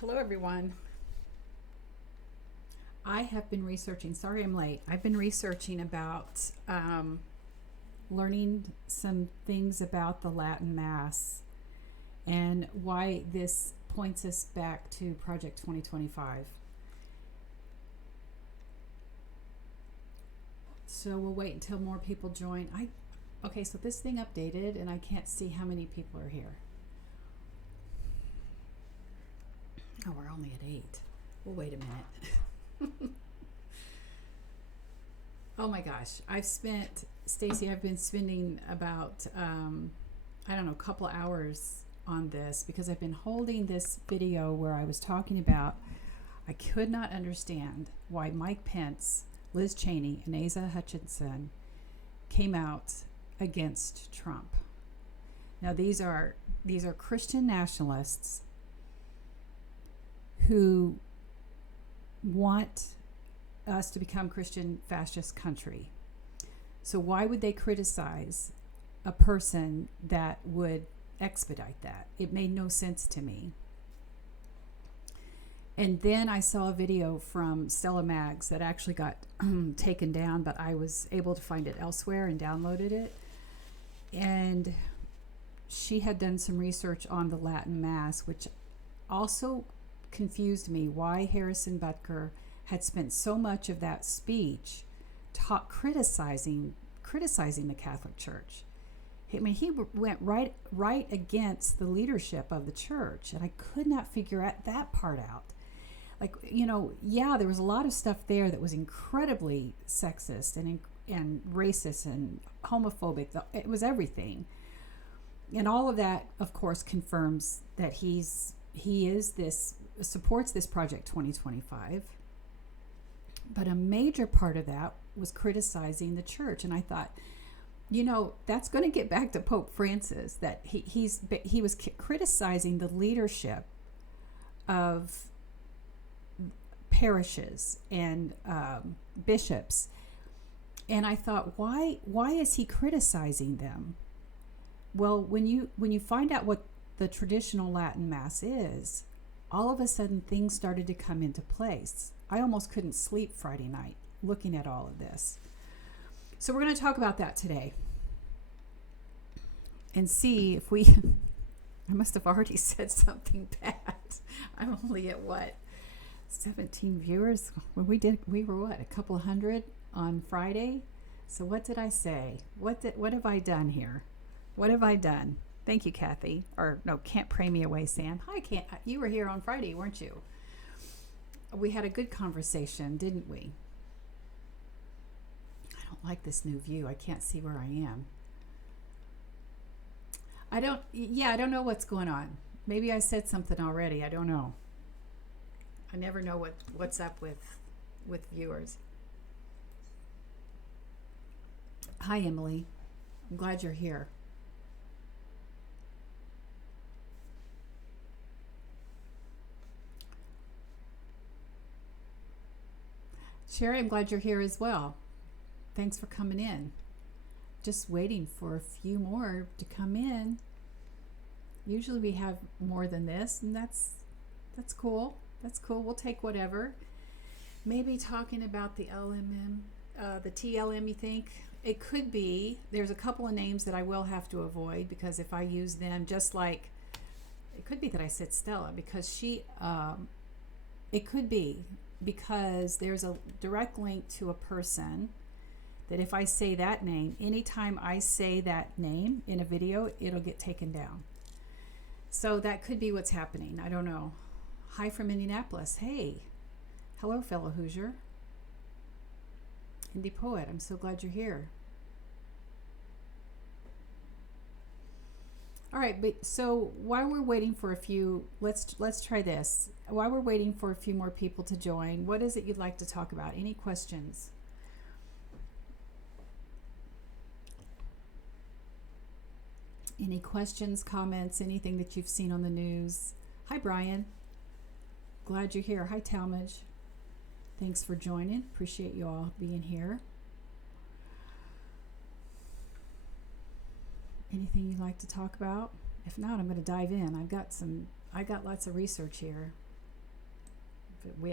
Hello, everyone. I have been researching, sorry I'm late. I've been researching about learning some things about the Latin Mass and why this points us back to Project 2025. So we'll wait until more people join. Okay, so this thing updated and I can't see how many people are here. Oh, we're only at 8. We'll wait a minute. Oh my gosh, Stacy, I've been spending about, a couple hours on this because I've been holding this video where I was talking about I could not understand why Mike Pence, Liz Cheney, and Asa Hutchinson came out against Trump. Now these are Christian nationalists who want us to become Christian fascist country. So why would they criticize a person that would expedite that? It made no sense to me. And then I saw a video from Stella Maggs that actually got taken down, but I was able to find it elsewhere and downloaded it. And she had done some research on the Latin Mass, which also confused me why Harrison Butker had spent so much of that speech criticizing the Catholic Church. I mean, he went right against the leadership of the church, and I could not figure that part out. There was a lot of stuff there that was incredibly sexist and racist and homophobic. It was everything, and all of that, of course, confirms that he supports this Project 2025. But a major part of that was criticizing the church, and I thought, that's going to get back to Pope Francis, that he was criticizing the leadership of parishes and bishops, and I thought, why is he criticizing them? Well, when you find out what the traditional Latin Mass is, all of a sudden things started to come into place. I almost couldn't sleep Friday night looking at all of this. So we're going to talk about that today and see if I must have already said something bad. I'm only at 17 viewers? We were a couple hundred on Friday. So what did I say? What have I done here? What have I done? Thank you, Kathy. Or no, can't pray me away, Sam. Hi, you were here on Friday, weren't you? We had a good conversation, didn't we? I don't like this new view. I can't see where I am. I don't know what's going on. Maybe I said something already. I don't know. I never know what's up with viewers. Hi, Emily. I'm glad you're here. Sherry, I'm glad you're here as well. Thanks for coming in. Just waiting for a few more to come in. Usually we have more than this, and that's cool. That's cool. We'll take whatever. Maybe talking about the LMM, the TLM, you think? It could be. There's a couple of names that I will have to avoid because if I use them, just like, it could be that I said Stella because it could be because there's a direct link to a person that if I say that name, anytime I say that name in a video, it'll get taken down. So that could be what's happening. I don't know. Hi from Indianapolis. Hey. Hello, fellow Hoosier. Indie Poet, I'm so glad you're here. All right, but so while we're waiting for a few, let's try this. While we're waiting for a few more people to join, what is it you'd like to talk about? Any questions? Any questions, comments, anything that you've seen on the news? Hi, Brian. Glad you're here. Hi, Talmadge. Thanks for joining. Appreciate you all being here. Anything you'd like to talk about? If not, I'm going to dive in. I got lots of research here.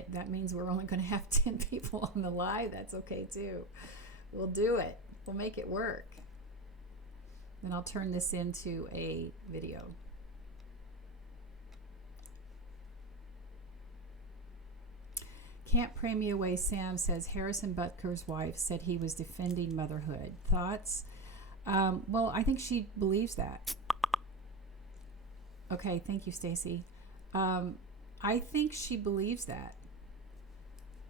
that means we're only going to have 10 people on the live, that's okay too. We'll do it. We'll make it work. Then I'll turn this into a video. Can't Pray Me Away Sam says Harrison Butker's wife said he was defending motherhood. Thoughts? Well, I think she believes that. Okay, thank you, Stacy. I think she believes that.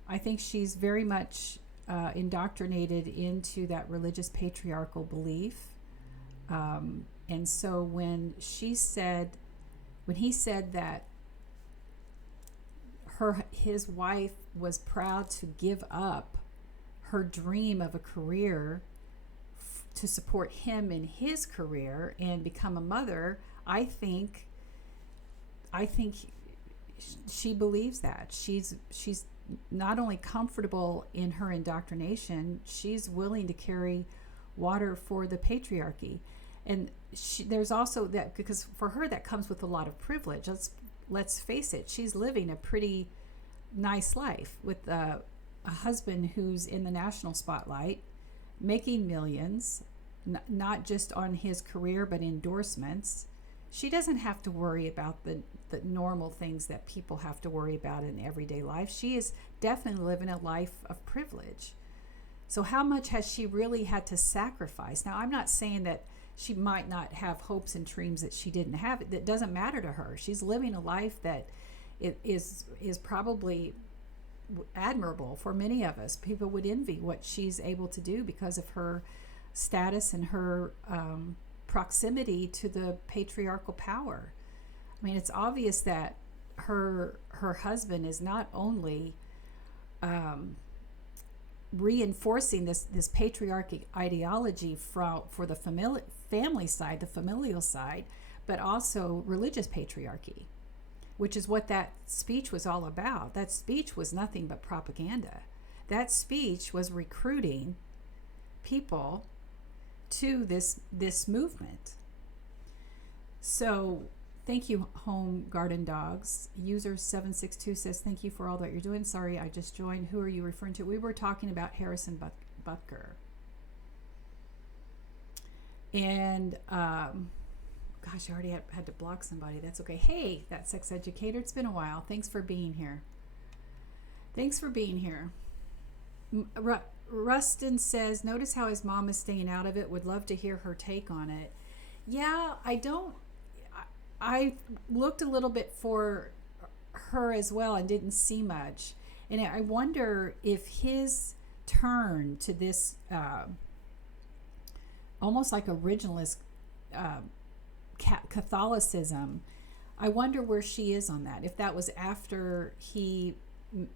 I think she's very much indoctrinated into that religious patriarchal belief. And so when he said that his wife was proud to give up her dream of a career to support him in his career and become a mother, I think she believes that. She's not only comfortable in her indoctrination, she's willing to carry water for the patriarchy. And there's also that, because for her that comes with a lot of privilege. Let's face it, she's living a pretty nice life with a husband who's in the national spotlight, making millions, not just on his career but endorsements. She doesn't have to worry about the normal things that people have to worry about in everyday life. She is definitely living a life of privilege. So how much has she really had to sacrifice? Now, I'm not saying that she might not have hopes and dreams that she didn't have. That doesn't matter to her. She's living a life that is probably admirable for many of us. People would envy what she's able to do because of her status and her proximity to the patriarchal power. I mean, it's obvious that her husband is not only reinforcing this patriarchic ideology for the family side, the familial side, but also religious patriarchy, which is what that speech was all about. That speech was nothing but propaganda. That speech was recruiting people to this movement. So thank you, Home Garden Dogs. User 762 says, thank you for all that you're doing. Sorry, I just joined. Who are you referring to? We were talking about Harrison Butker. And, gosh, I already had to block somebody. That's okay. Hey, that sex educator, it's been a while. Thanks for being here. Thanks for being here. Rustin says, notice how his mom is staying out of it. Would love to hear her take on it. Yeah, I looked a little bit for her as well and didn't see much. And I wonder if his turn to this almost like originalist Catholicism, I wonder where she is on that. If that was after he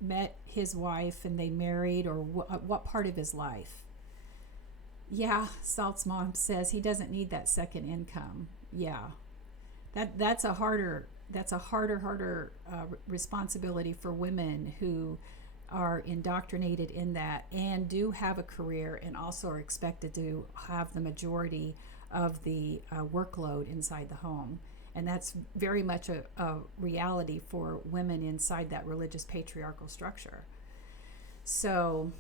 met his wife and they married, or what part of his life. Yeah, Salt's mom says he doesn't need that second income. Yeah. That's a harder responsibility for women who are indoctrinated in that and do have a career and also are expected to have the majority of the workload inside the home. And that's very much a reality for women inside that religious patriarchal structure. So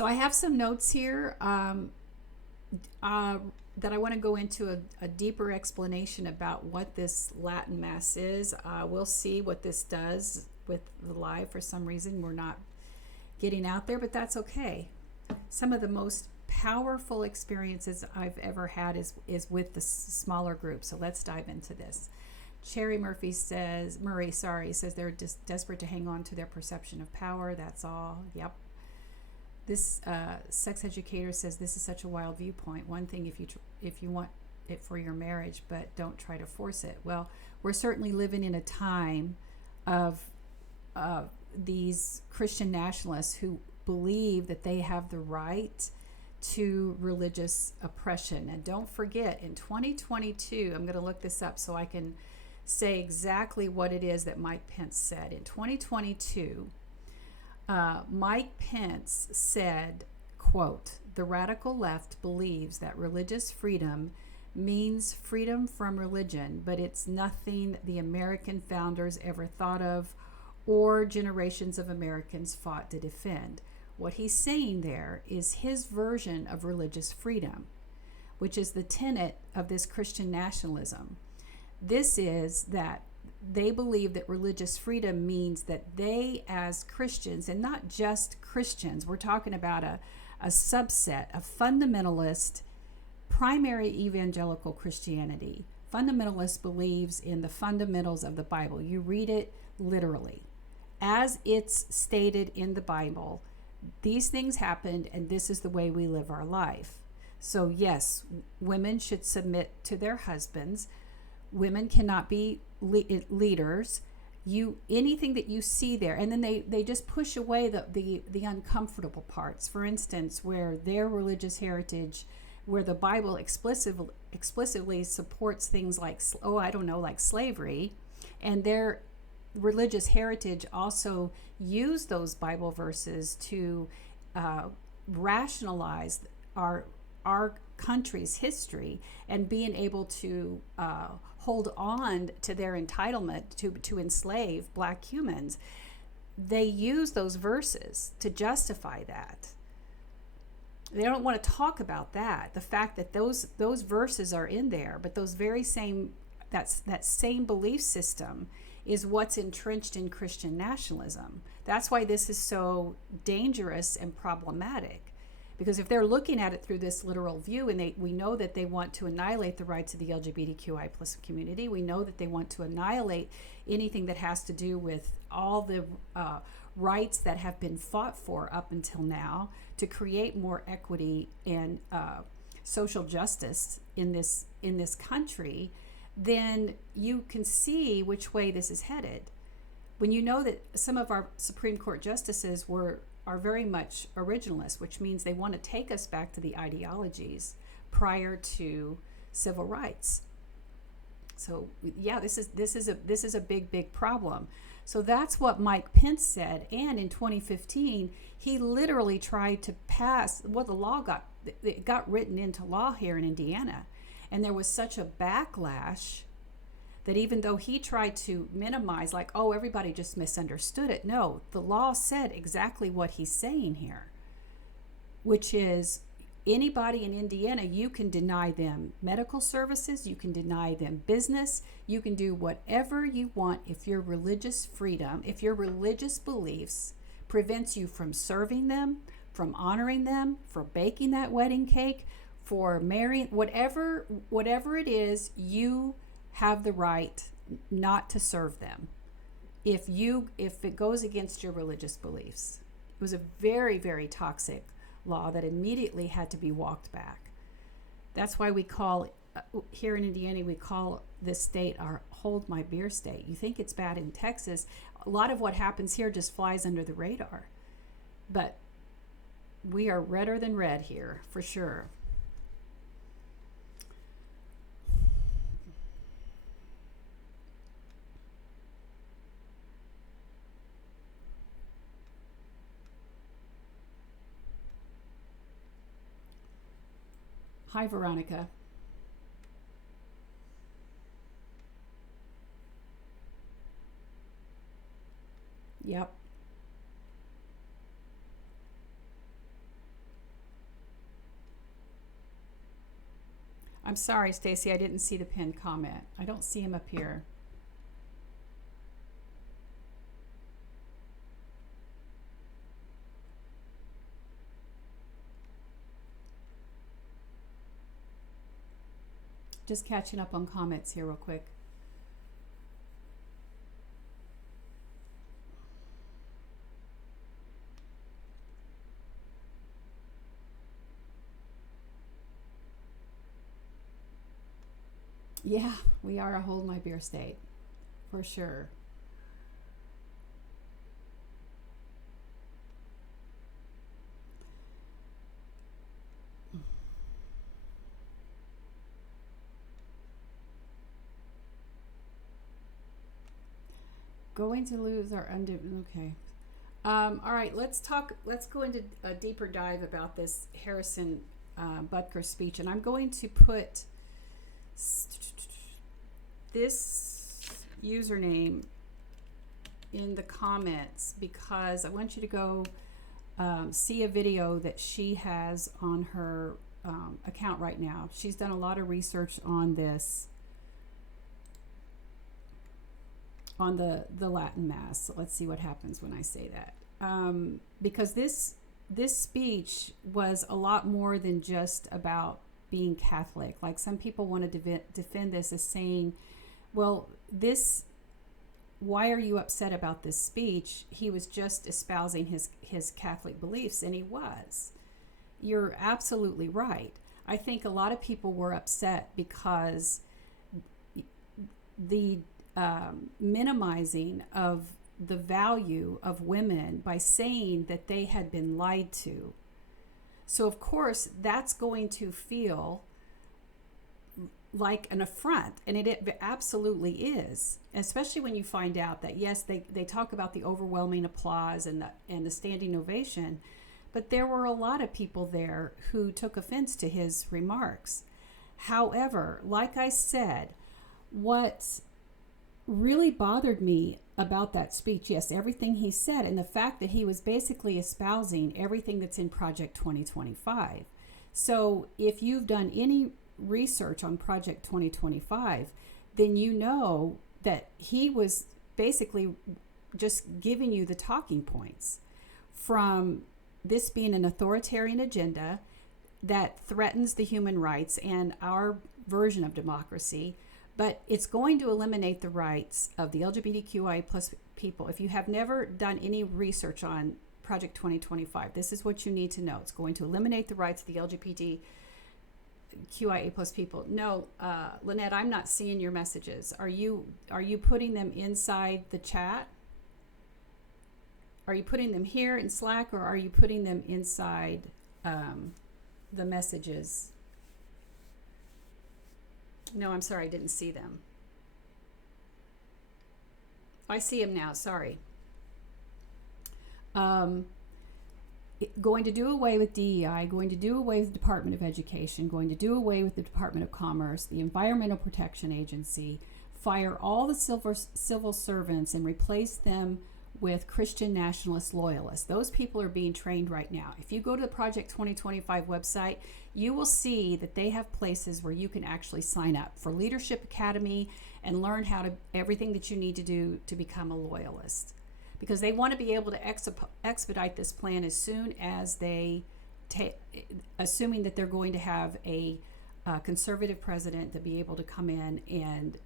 I have some notes here that I want to go into a deeper explanation about what this Latin Mass is. We'll see what this does with the live. For some reason, we're not getting out there, but that's okay. Some of the most powerful experiences I've ever had is with the smaller group. So let's dive into this. Cherry Murray says they're just desperate to hang on to their perception of power. That's all. Yep. This sex educator says this is such a wild viewpoint. One thing if you want it for your marriage, but don't try to force it. Well, we're certainly living in a time of these Christian nationalists who believe that they have the right to religious oppression. And don't forget, in 2022, I'm going to look this up so I can say exactly what it is that Mike Pence said. In 2022, Mike Pence said, quote, "The radical left believes that religious freedom means freedom from religion, but it's nothing the American founders ever thought of or generations of Americans fought to defend. What he's saying there is his version of religious freedom, which is the tenet of this Christian nationalism. This is that they believe that religious freedom means that they, as Christians, and not just Christians, we're talking about a subset of fundamentalist, primary evangelical Christianity. Fundamentalist believes in the fundamentals of the Bible. You read it literally. As it's stated in the Bible, these things happened and this is the way we live our life. So yes, women should submit to their husbands. Women cannot be leaders. Anything that you see there, and then they just push away the uncomfortable parts. For instance, where their religious heritage, where the Bible explicitly supports things like, like slavery, and their religious heritage also use those Bible verses to rationalize our country's history and being able to hold on to their entitlement to enslave black humans. They use those verses to justify that. They don't want to talk about that, the fact that those verses are in there, but those very same that same belief system is what's entrenched in Christian nationalism. That's why this is so dangerous and problematic. Because if they're looking at it through this literal view, and we know that they want to annihilate the rights of the LGBTQI plus community, we know that they want to annihilate anything that has to do with all the rights that have been fought for up until now to create more equity and social justice in this country, then you can see which way this is headed. When you know that some of our Supreme Court justices are very much originalists, which means they want to take us back to the ideologies prior to civil rights. So yeah, this is a big problem. So that's what Mike Pence said, and in 2015 he literally tried to pass it got written into law here in Indiana, and there was such a backlash that even though he tried to minimize, like, oh, everybody just misunderstood it. No, the law said exactly what he's saying here, which is anybody in Indiana, you can deny them medical services, you can deny them business, you can do whatever you want if your religious freedom, if your religious beliefs prevents you from serving them, from honoring them, for baking that wedding cake, for marrying, whatever it is, you have the right not to serve them if it goes against your religious beliefs. It was a very, very toxic law that immediately had to be walked back. That's why we call, here in Indiana, we call this state our hold my beer state. You think it's bad in Texas. A lot of what happens here just flies under the radar. But we are redder than red here, for sure. Hi, Veronica. Yep. I'm sorry, Stacy, I didn't see the pinned comment. I don't see him up here. Just catching up on comments here real quick. Yeah, we are a hold my beer state, for sure. Going to lose our okay. All right, let's go into a deeper dive about this Harrison Butker speech, and I'm going to put this username in the comments because I want you to go see a video that she has on her account right now. She's done a lot of research on this, on the Latin Mass. So let's see what happens when I say that. Because this speech was a lot more than just about being Catholic. Like some people want to defend this as saying, well, why are you upset about this speech? He was just espousing his Catholic beliefs, and he was. You're absolutely right. I think a lot of people were upset because the minimizing of the value of women by saying that they had been lied to. So of course that's going to feel like an affront, and it absolutely is, especially when you find out that yes, they talk about the overwhelming applause and the standing ovation, but there were a lot of people there who took offense to his remarks. However, like I said, what really bothered me about that speech, yes, everything he said, and the fact that he was basically espousing everything that's in Project 2025. So if you've done any research on Project 2025, then you know that he was basically just giving you the talking points from this being an authoritarian agenda that threatens the human rights and our version of democracy, but it's going to eliminate the rights of the LGBTQI plus people. If you have never done any research on Project 2025, this is what you need to know. It's going to eliminate the rights of the LGBTQIA plus people. No, Lynette, I'm not seeing your messages. Are you putting them inside the chat? Are you putting them here in Slack, or are you putting them inside the messages? No, I'm sorry, I didn't see them. I see them now, sorry. Going to do away with DEI, going to do away with the Department of Education, going to do away with the Department of Commerce, the Environmental Protection Agency, fire all the civil servants and replace them with Christian nationalist loyalists. Those people are being trained right now. If you go to the Project 2025 website, you will see that they have places where you can actually sign up for Leadership Academy and learn everything that you need to do to become a loyalist. Because they want to be able to expedite this plan as soon as assuming that they're going to have a conservative president to be able to come in and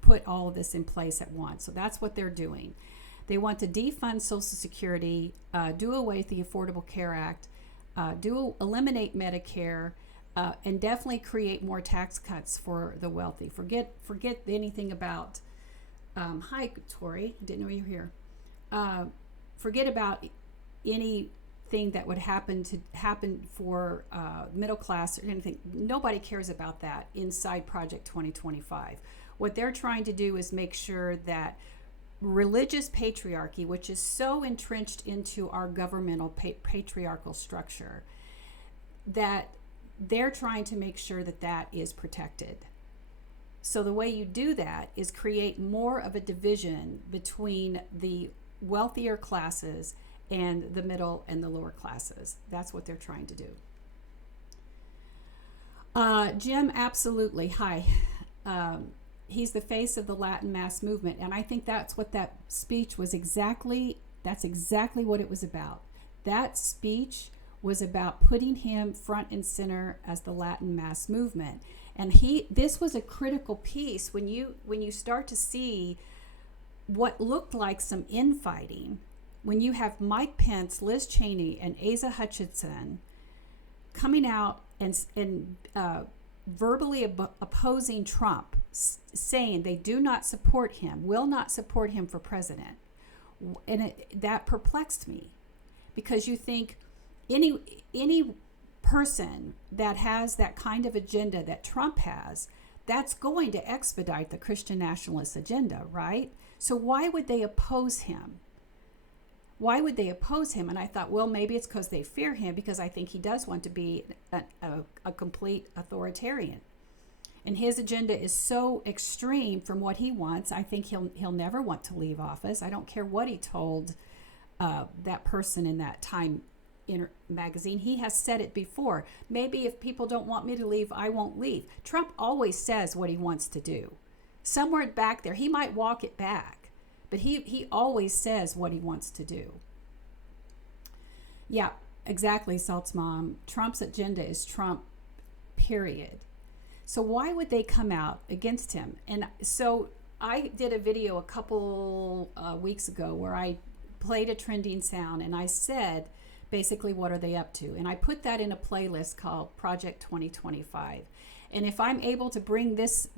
put all of this in place at once. So that's what they're doing. They want to defund Social Security, do away with the Affordable Care Act, eliminate Medicare, and definitely create more tax cuts for the wealthy. Forget anything about, hi, Tori, didn't know you were here. Forget about anything that would happen for middle class or anything. Nobody cares about that inside Project 2025. What they're trying to do is make sure that religious patriarchy, which is so entrenched into our governmental patriarchal structure, that they're trying to make sure that that is protected. So the way you do that is create more of a division between the wealthier classes and the middle and the lower classes. That's what they're trying to do. Jim, absolutely. Hi. He's the face of the Latin Mass movement, and I think that's what that speech was exactly. That's exactly what it was about. That speech was about putting him front and center as the Latin Mass movement, and this was a critical piece when you start to see what looked like some infighting. When you have Mike Pence, Liz Cheney, and Asa Hutchinson coming out and verbally opposing Trump, saying they do not support him, will not support him for president. And that perplexed me, because you think any person that has that kind of agenda that Trump has, that's going to expedite the Christian nationalist agenda, right? So why would they oppose him? Why would they oppose him? And I thought, well, maybe it's because they fear him, because I think he does want to be a complete authoritarian. And his agenda is so extreme from what he wants. I think he'll never want to leave office. I don't care what he told that person in that Time magazine. He has said it before. Maybe if people don't want me to leave, I won't leave. Trump always says what he wants to do. Somewhere back there, he might walk it back, but he always says what he wants to do. Yeah, exactly, Salt's mom. Trump's agenda is Trump, period. So why would they come out against him? And so I did a video a couple weeks ago where I played a trending sound and I said, basically, what are they up to? And I put that in a playlist called Project 2025. And if I'm able to bring this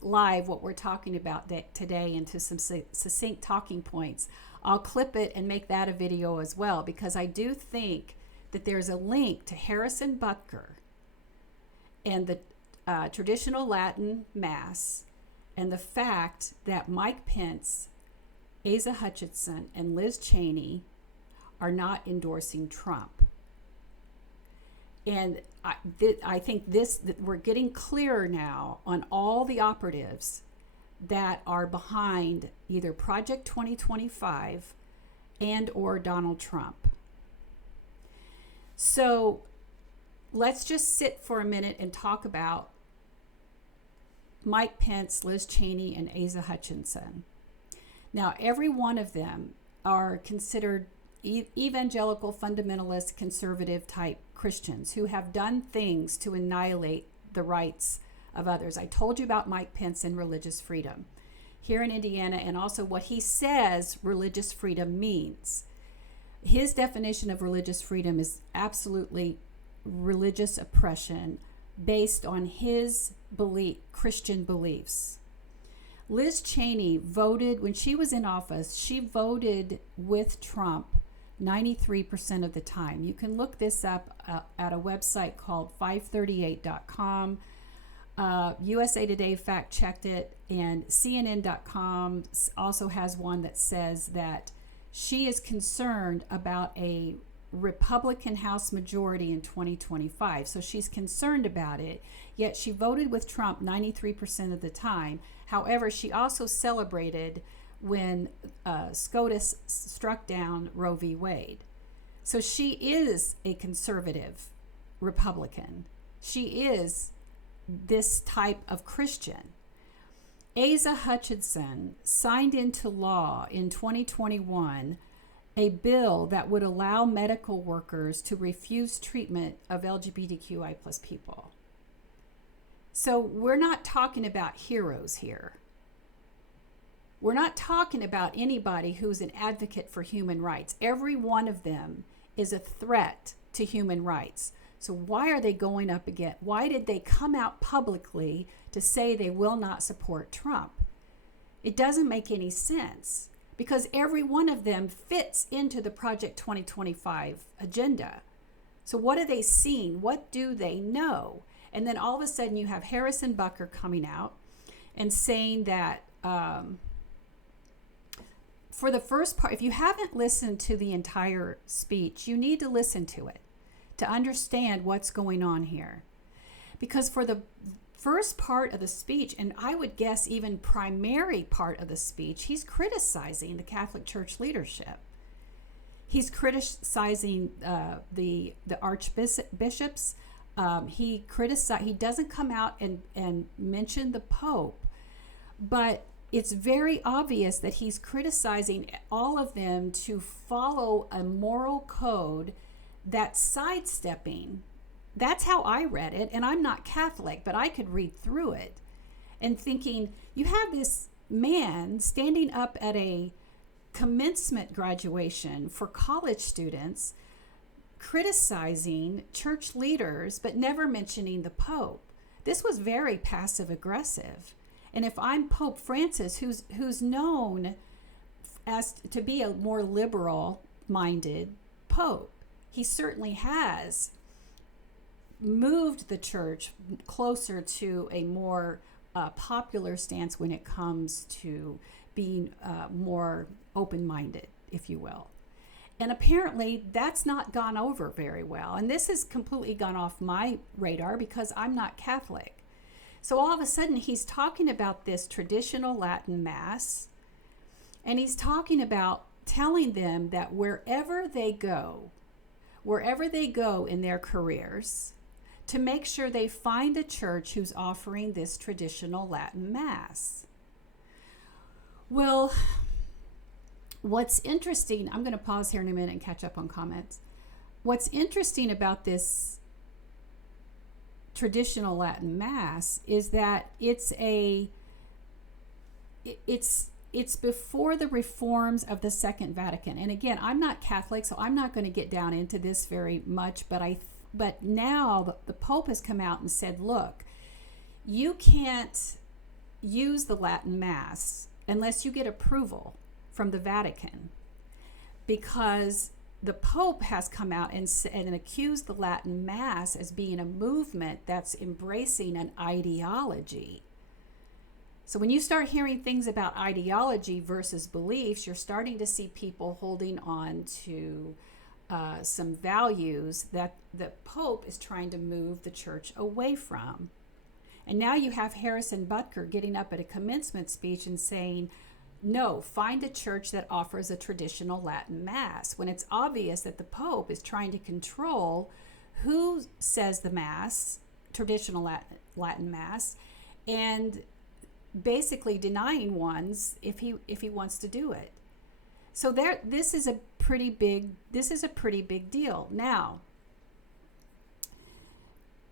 live, what we're talking about today, into some succinct talking points, I'll clip it and make that a video as well, because I do think that there's a link to Harrison Butker and the traditional Latin Mass, and the fact that Mike Pence, Asa Hutchinson, and Liz Cheney are not endorsing Trump. And I think that we're getting clearer now on all the operatives that are behind either Project 2025 and or Donald Trump. So let's just sit for a minute and talk about Mike Pence, Liz Cheney, and Asa Hutchinson. Now, every one of them are considered evangelical, fundamentalist, conservative type Christians who have done things to annihilate the rights of others. I told you about Mike Pence and religious freedom here in Indiana, and also what he says religious freedom means. His definition of religious freedom is absolutely religious oppression based on his Christian beliefs. Liz Cheney voted, when she was in office, she voted with Trump 93% of the time. You can look this up at a website called 538.com. USA Today fact-checked it, and CNN.com also has one that says that she is concerned about a Republican House majority in 2025. So she's concerned about it, yet she voted with Trump 93% of the time. However, she also celebrated when SCOTUS struck down Roe v. Wade. So she is a conservative Republican. She is this type of Christian. Asa Hutchinson signed into law in 2021 a bill that would allow medical workers to refuse treatment of LGBTQI plus people. So we're not talking about heroes here. We're not talking about anybody who's an advocate for human rights. Every one of them is a threat to human rights. So why are they going up again? Why did they come out publicly to say they will not support Trump? It doesn't make any sense, because every one of them fits into the Project 2025 agenda. So what are they seeing? What do they know? And then all of a sudden you have Harrison Butker coming out and saying that for the first part, if you haven't listened to the entire speech, you need to listen to it to understand what's going on here. Because for the first part of the speech, and I would guess even primary part of the speech, he's criticizing the Catholic Church leadership. He's criticizing the archbishops. He doesn't come out and mention the Pope, but it's very obvious that he's criticizing all of them to follow a moral code that's sidestepping. That's how I read it, and I'm not Catholic, but I could read through it and thinking, you have this man standing up at a commencement graduation for college students criticizing church leaders but never mentioning the Pope. This was very passive aggressive. And if I'm Pope Francis, who's known as to be a more liberal minded Pope, he certainly has moved the church closer to a more popular stance when it comes to being more open-minded, if you will. And apparently that's not gone over very well. And this has completely gone off my radar because I'm not Catholic. So all of a sudden he's talking about this traditional Latin Mass, and he's talking about telling them that wherever they go in their careers, to make sure they find a church who's offering this traditional Latin Mass. Well, what's interesting, I'm going to pause here in a minute and catch up on comments. What's interesting about this traditional Latin Mass is that it's before the reforms of the Second Vatican. And again, I'm not Catholic, so I'm not going to get down into this very much, but now the Pope has come out and said, look, you can't use the Latin Mass unless you get approval from the Vatican, because the Pope has come out and accused the Latin Mass as being a movement that's embracing an ideology. So when you start hearing things about ideology versus beliefs, you're starting to see people holding on to some values that the Pope is trying to move the church away from. And now you have Harrison Butker getting up at a commencement speech and saying, no, find a church that offers a traditional Latin Mass, when it's obvious that the Pope is trying to control who says the Mass, traditional Latin Mass, and basically denying ones if he wants to do it. So this is a pretty big deal. Now,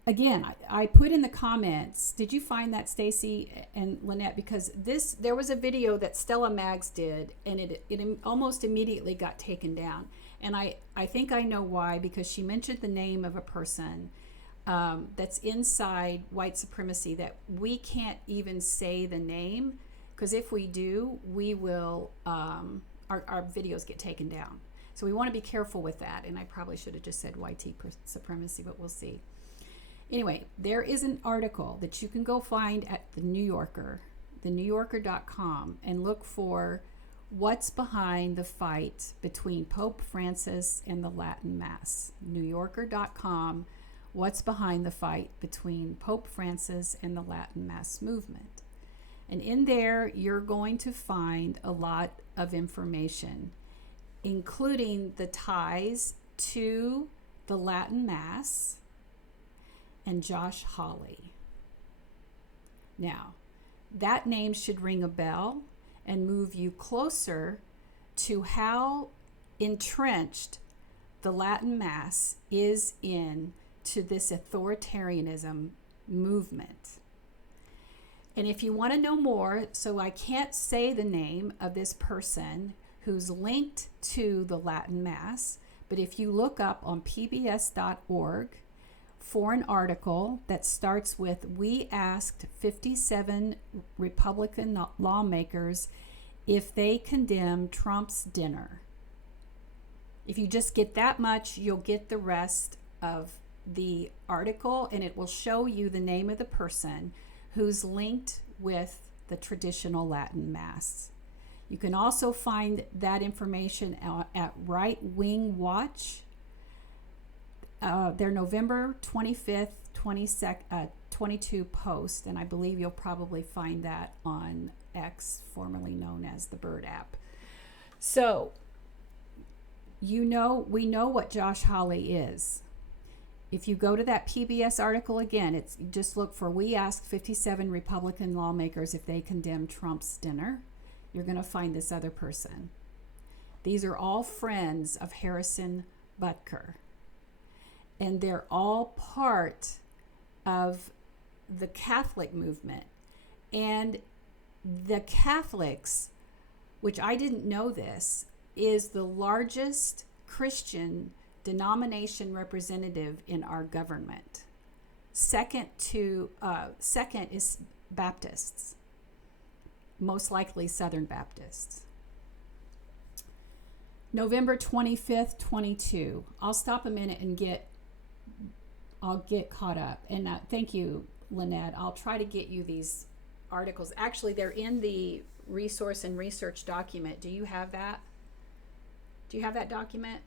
again, I put in the comments, did you find that, Stacy and Lynette? Because there was a video that Stella Maggs did, and it almost immediately got taken down. And I think I know why, because she mentioned the name of a person that's inside white supremacy that we can't even say the name, because if we do, we will our videos get taken down. So we want to be careful with that. And I probably should have just said YT supremacy, but we'll see. Anyway, there is an article that you can go find at the New Yorker, thenewyorker.com, and look for what's behind the fight between Pope Francis and the Latin Mass. newyorker.com, what's behind the fight between Pope Francis and the Latin Mass movement. And in there, you're going to find a lot of information, including the ties to the Latin Mass and Josh Hawley. Now, that name should ring a bell and move you closer to how entrenched the Latin Mass is into this authoritarianism movement. And if you want to know more, so I can't say the name of this person who's linked to the Latin Mass, but if you look up on pbs.org for an article that starts with, we asked 57 Republican lawmakers if they condemn Trump's dinner. If you just get that much, you'll get the rest of the article, and it will show you the name of the person who's linked with the traditional Latin Mass. You can also find that information at Right Wing Watch. Their November 25th, 22 post, and I believe you'll probably find that on X, formerly known as the Bird app. So, we know what Josh Hawley is. If you go to that PBS article again, just look for, we asked 57 Republican lawmakers if they condemn Trump's dinner. You're going to find this other person. These are all friends of Harrison Butker. And they're all part of the Catholic movement. And the Catholics, which I didn't know this, is the largest Christian denomination representative in our government. Second is Baptists, most likely Southern Baptists. November 25th, 22. I'll stop a minute and I'll get caught up. And thank you, Lynette. I'll try to get you these articles. Actually, they're in the resource and research document. Do you have that? Do you have that document?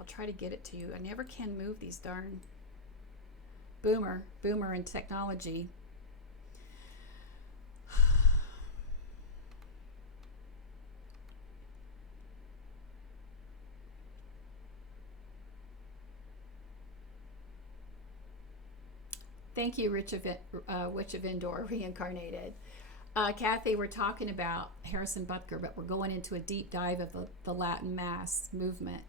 I'll try to get it to you. I never can move these darn boomer in technology. Thank you, Witch of Endor, reincarnated. Kathy, we're talking about Harrison Butker, but we're going into a deep dive of the Latin Mass movement.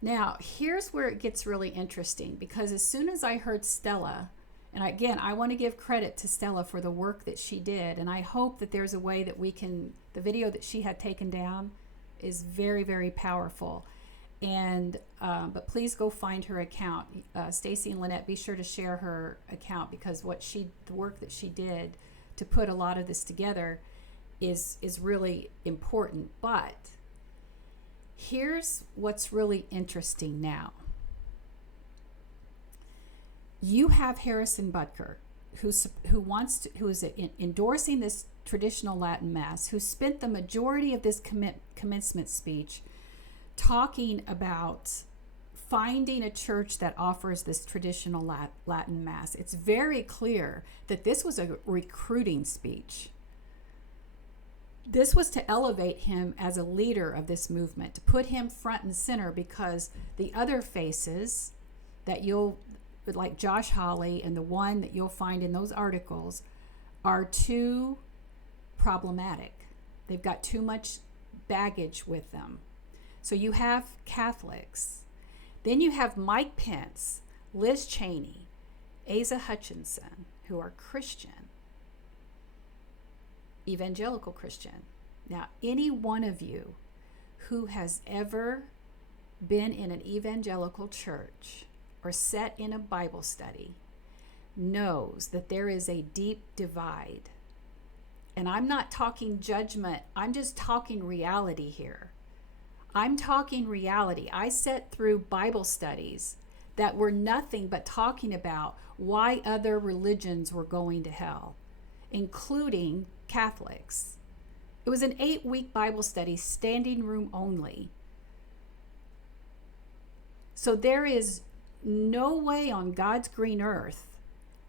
Now, here's where it gets really interesting, because as soon as I heard Stella, and again, I want to give credit to Stella for the work that she did, and I hope that there's a way that we can, the video that she had taken down is very, very powerful. And but please go find her account. Stacy and Lynette, be sure to share her account, because the work that she did to put a lot of this together is really important. But here's what's really interesting now. You have Harrison Butker, who is endorsing this traditional Latin Mass, who spent the majority of this commencement speech talking about finding a church that offers this traditional Latin Mass. It's very clear that this was a recruiting speech. This was to elevate him as a leader of this movement, to put him front and center, because the other faces that like Josh Hawley and the one that you'll find in those articles, are too problematic. They've got too much baggage with them. So you have Catholics. Then you have Mike Pence, Liz Cheney, Asa Hutchinson, who are Christian, evangelical Christian. Now, any one of you who has ever been in an evangelical church or sat in a Bible study knows that there is a deep divide. And I'm not talking judgment, I'm just talking reality here. I'm talking reality. I sat through Bible studies that were nothing but talking about why other religions were going to hell, including Catholics. It was an 8-week Bible study, standing room only. So there is no way on God's green earth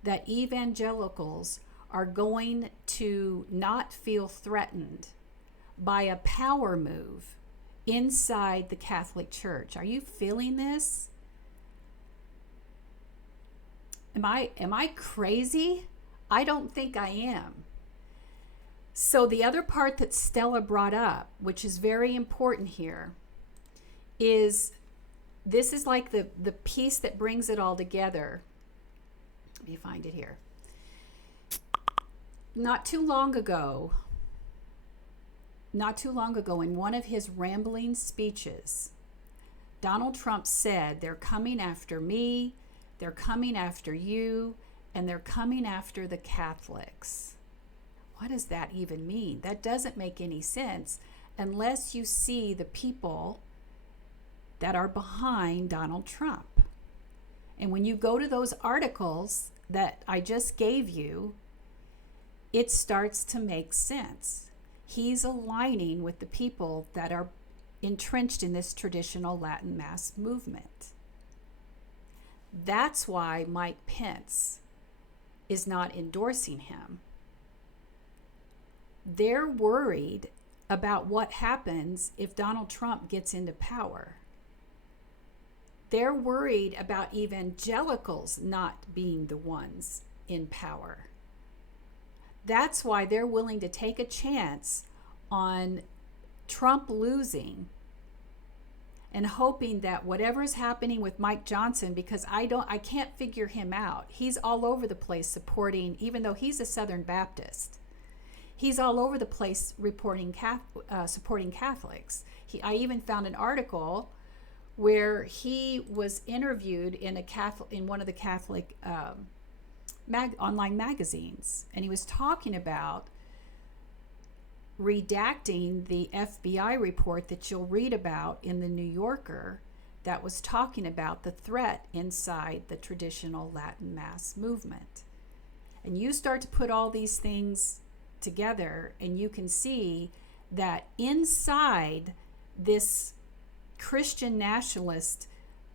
that evangelicals are going to not feel threatened by a power move inside the Catholic Church. Are you feeling this? Am I crazy? I don't think I am. So the other part that Stella brought up, which is very important here, is this is like the piece that brings it all together. Let me find it here. Not too long ago, in one of his rambling speeches, Donald Trump said, they're coming after me, they're coming after you, and they're coming after the Catholics. What does that even mean? That doesn't make any sense unless you see the people that are behind Donald Trump. And when you go to those articles that I just gave you, it starts to make sense. He's aligning with the people that are entrenched in this traditional Latin Mass movement. That's why Mike Pence is not endorsing him. They're worried about what happens if Donald Trump gets into power. They're worried about evangelicals not being the ones in power. That's why they're willing to take a chance on Trump losing and hoping that whatever is happening with Mike Johnson, because I can't figure him out. He's all over the place supporting, even though he's a Southern Baptist, he's all over the place supporting Catholics. I even found an article where he was interviewed in one of the Catholic online magazines, and he was talking about redacting the FBI report that you'll read about in the New Yorker that was talking about the threat inside the traditional Latin Mass movement. And you start to put all these things together, and you can see that inside this Christian nationalist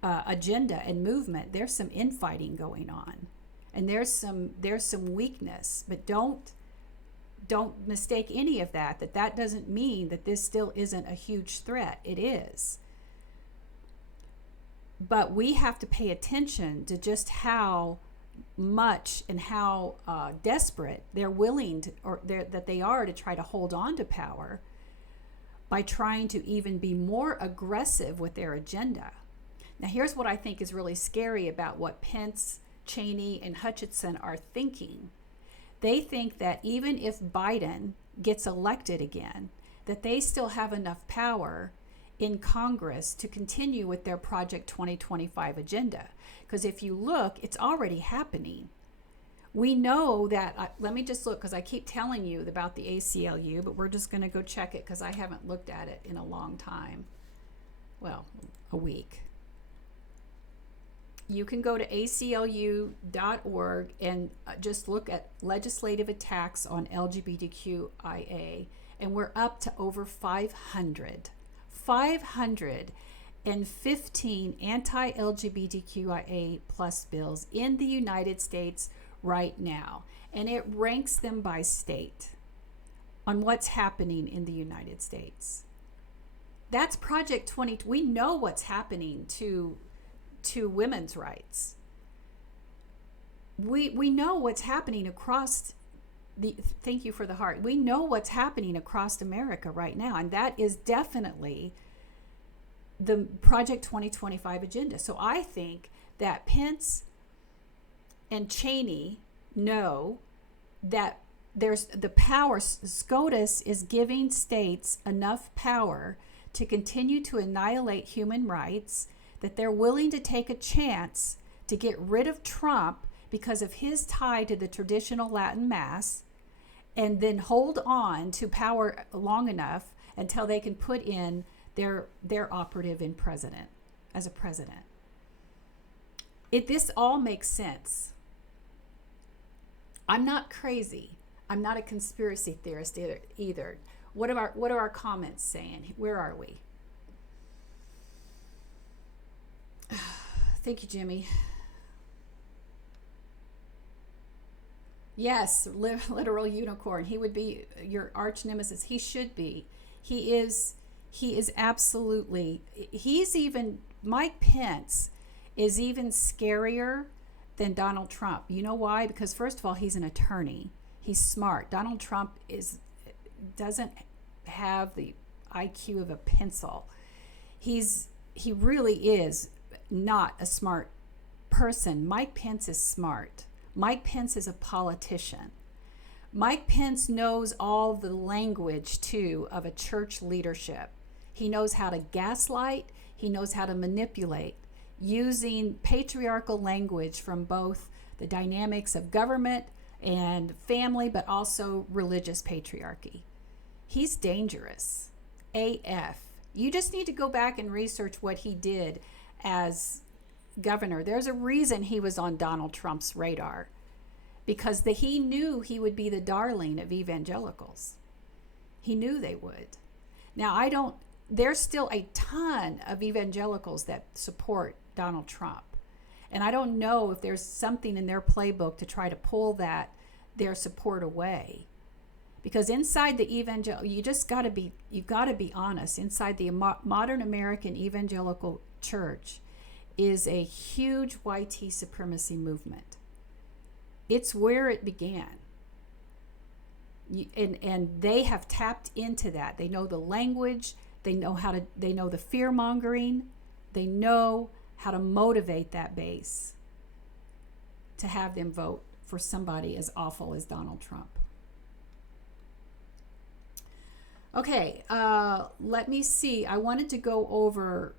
agenda and movement, there's some infighting going on. and there's some weakness, but don't mistake any of that doesn't mean that this still isn't a huge threat. It is. But we have to pay attention to just how much and how desperate they're willing to, that they are to try to hold on to power by trying to even be more aggressive with their agenda. Now, here's what I think is really scary about what Pence, Cheney, and Hutchinson are thinking. They think that even if Biden gets elected again, that they still have enough power in Congress to continue with their Project 2025 agenda. Because if you look, it's already happening. We know that, let me just look, because I keep telling you about the ACLU, but we're just going to go check it because I haven't looked at it in a long time. Well, a week. You can go to aclu.org and just look at legislative attacks on LGBTQIA, and we're up to over 515 anti-LGBTQIA plus bills in the United States right now. And it ranks them by state on what's happening in the United States. That's Project 20. We know what's happening to women's rights. We know what's happening across thank you for the heart. We know what's happening across America right now, and that is definitely the Project 2025 agenda. So I think that Pence and Cheney know that there's the power. SCOTUS is giving states enough power to continue to annihilate human rights, that they're willing to take a chance to get rid of Trump because of his tie to the traditional Latin Mass, and then hold on to power long enough until they can put in their operative in president, as a president. This all makes sense. I'm not crazy. I'm not a conspiracy theorist either. What are our comments saying? Where are we? Thank you, Jimmy. Yes, literal unicorn. He would be your arch nemesis. He should be. He is absolutely. Mike Pence is even scarier than Donald Trump. You know why? Because first of all, he's an attorney. He's smart. Donald Trump doesn't have the IQ of a pencil. He really is not a smart person. Mike Pence is smart. Mike Pence is a politician. Mike Pence knows all the language, too, of a church leadership. He knows how to gaslight. He knows how to manipulate using patriarchal language from both the dynamics of government and family, but also religious patriarchy. He's dangerous. AF. You just need to go back and research what he did as governor. There's a reason he was on Donald Trump's radar, because he knew he would be the darling of evangelicals. He knew they would. Now, there's still a ton of evangelicals that support Donald Trump. And I don't know if there's something in their playbook to try to pull their support away. Because inside the you've got to be honest. Inside the modern American evangelical church is a huge YT supremacy movement. It's where it began. And they have tapped into that. They know the language. They know the fear mongering. They know how to motivate that base to have them vote for somebody as awful as Donald Trump. Okay, let me see. I wanted to go over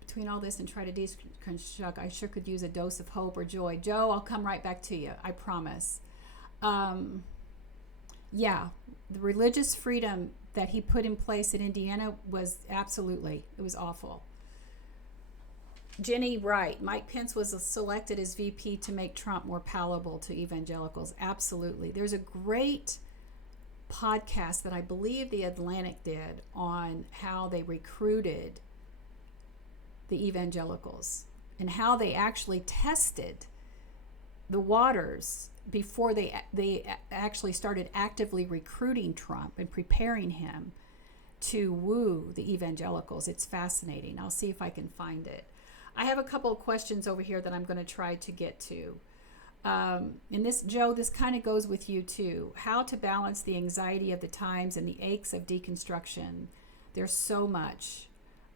between all this and try to deconstruct. I sure could use a dose of hope or joy. Joe, I'll come right back to you. I promise. Yeah, the religious freedom that he put in place in Indiana was it was awful. Jenny, right. Mike Pence was selected as VP to make Trump more palatable to evangelicals. Absolutely. There's a great podcast that I believe The Atlantic did on how they recruited the evangelicals and how they actually tested the waters before they actually started actively recruiting Trump and preparing him to woo the evangelicals. It's fascinating. I'll see if I can find it. I have a couple of questions over here that I'm going to try to get to. And this, Joe, this kind of goes with you too. How to balance the anxiety of the times and the aches of deconstruction. There's so much.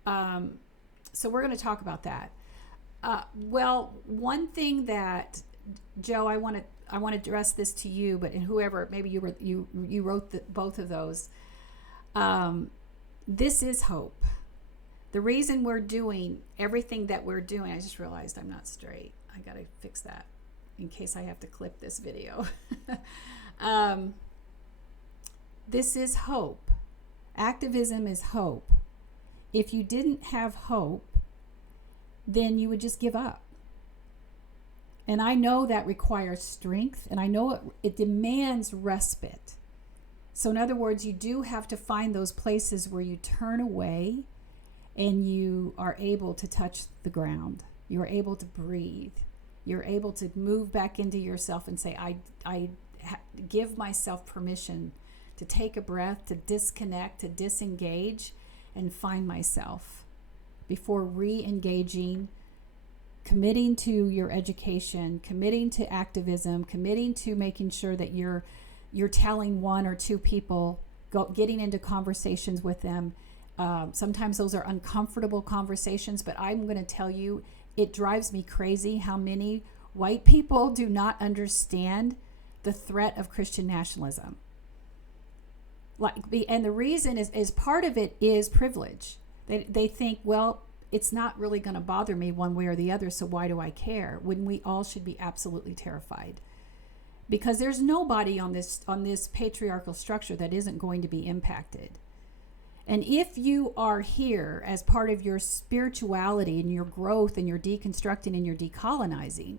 So we're going to talk about that. Well, one thing that, Joe, I want to address this to you, but and whoever, maybe you wrote both of those. This is hope. The reason we're doing everything that we're doing, I just realized I'm not straight. I got to fix that in case I have to clip this video. This is hope. Activism is hope. If you didn't have hope, then you would just give up. And I know that requires strength, and I know it demands respite. So in other words, you do have to find those places where you turn away and you are able to touch the ground. You are able to breathe. You're able to move back into yourself and say, I give myself permission to take a breath, to disconnect, to disengage, and find myself before re-engaging, committing to your education, committing to activism, committing to making sure that you're telling one or two people, getting into conversations with them. Sometimes those are uncomfortable conversations, but I'm going to tell you, it drives me crazy how many white people do not understand the threat of Christian nationalism. And the reason is part of it is privilege. They think, well, it's not really going to bother me one way or the other, so why do I care? When we all should be absolutely terrified. Because there's nobody on this patriarchal structure that isn't going to be impacted. And if you are here as part of your spirituality and your growth and your deconstructing and your decolonizing,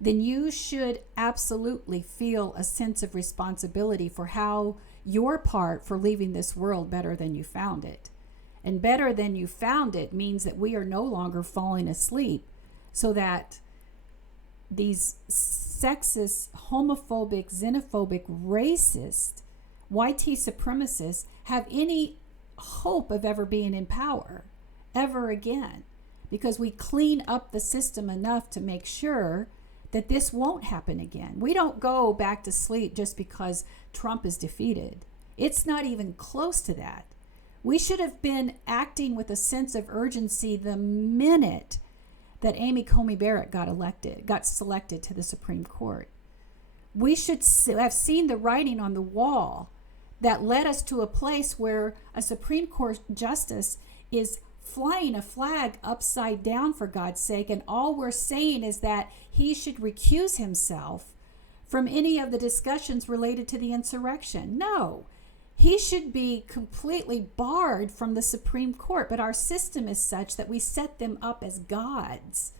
then you should absolutely feel a sense of responsibility for how your part for leaving this world better than you found it. And better than you found it means that we are no longer falling asleep so that these sexist, homophobic, xenophobic, racist, YT supremacists have any hope of ever being in power ever again, because we clean up the system enough to make sure that this won't happen again. We don't go back to sleep just because Trump is defeated. It's not even close to that. We should have been acting with a sense of urgency the minute that Amy Coney Barrett got selected to the Supreme Court. We should have seen the writing on the wall that led us to a place where a Supreme Court justice is flying a flag upside down, for God's sake, and all we're saying is that he should recuse himself from any of the discussions related to the insurrection. No, he should be completely barred from the Supreme Court, but our system is such that we set them up as gods.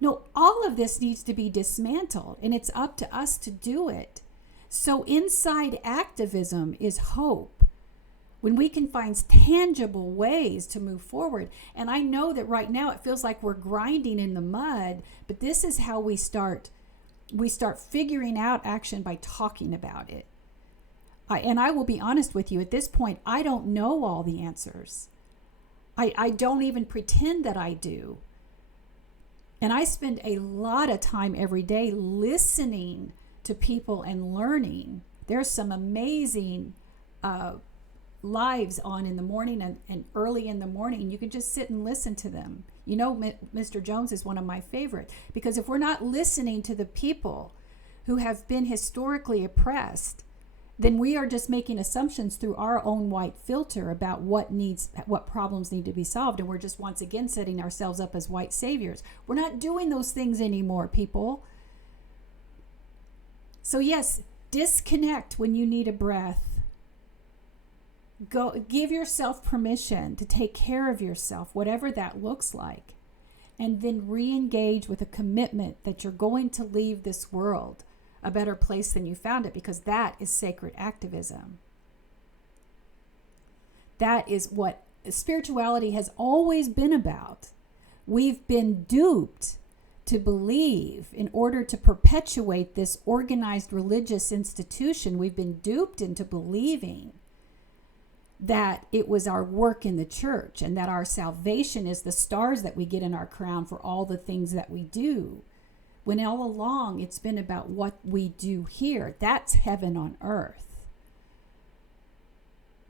No, all of this needs to be dismantled, and it's up to us to do it. So inside activism is hope. When we can find tangible ways to move forward. And I know that right now it feels like we're grinding in the mud, but this is how we start figuring out action by talking about it. And I will be honest with you, at this point, I don't know all the answers. I don't even pretend that I do. And I spend a lot of time every day listening to people and learning. There's some amazing lives on in the morning and early in the morning. You can just sit and listen to them. You know, Mr. Jones is one of my favorite, because if we're not listening to the people who have been historically oppressed, then we are just making assumptions through our own white filter about what problems need to be solved. And we're just once again setting ourselves up as white saviors. We're not doing those things anymore, people. So yes, disconnect when you need a breath. Go give yourself permission to take care of yourself, whatever that looks like, and then re-engage with a commitment that you're going to leave this world a better place than you found it, because that is sacred activism. That is what spirituality has always been about. We've been duped to believe, in order to perpetuate this organized religious institution, we've been duped into believing that it was our work in the church and that our salvation is the stars that we get in our crown for all the things that we do. When all along it's been about what we do here. That's heaven on earth.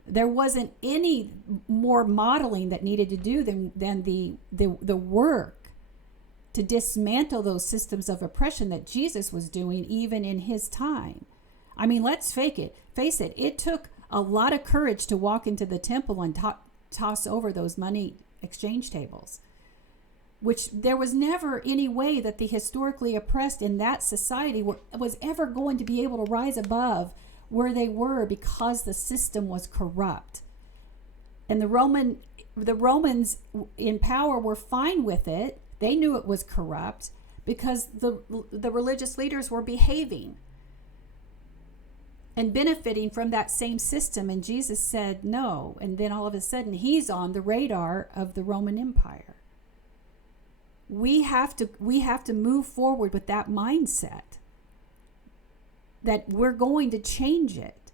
There wasn't any more modeling that needed to do than the work to dismantle those systems of oppression that Jesus was doing even in his time. I mean, let's face it, it took a lot of courage to walk into the temple and toss over those money exchange tables, which there was never any way that the historically oppressed in that society was ever going to be able to rise above where they were, because the system was corrupt. And the Romans in power were fine with it. They knew it was corrupt because the religious leaders were behaving and benefiting from that same system. And Jesus said no. And then all of a sudden he's on the radar of the Roman Empire. We have to move forward with that mindset that we're going to change it.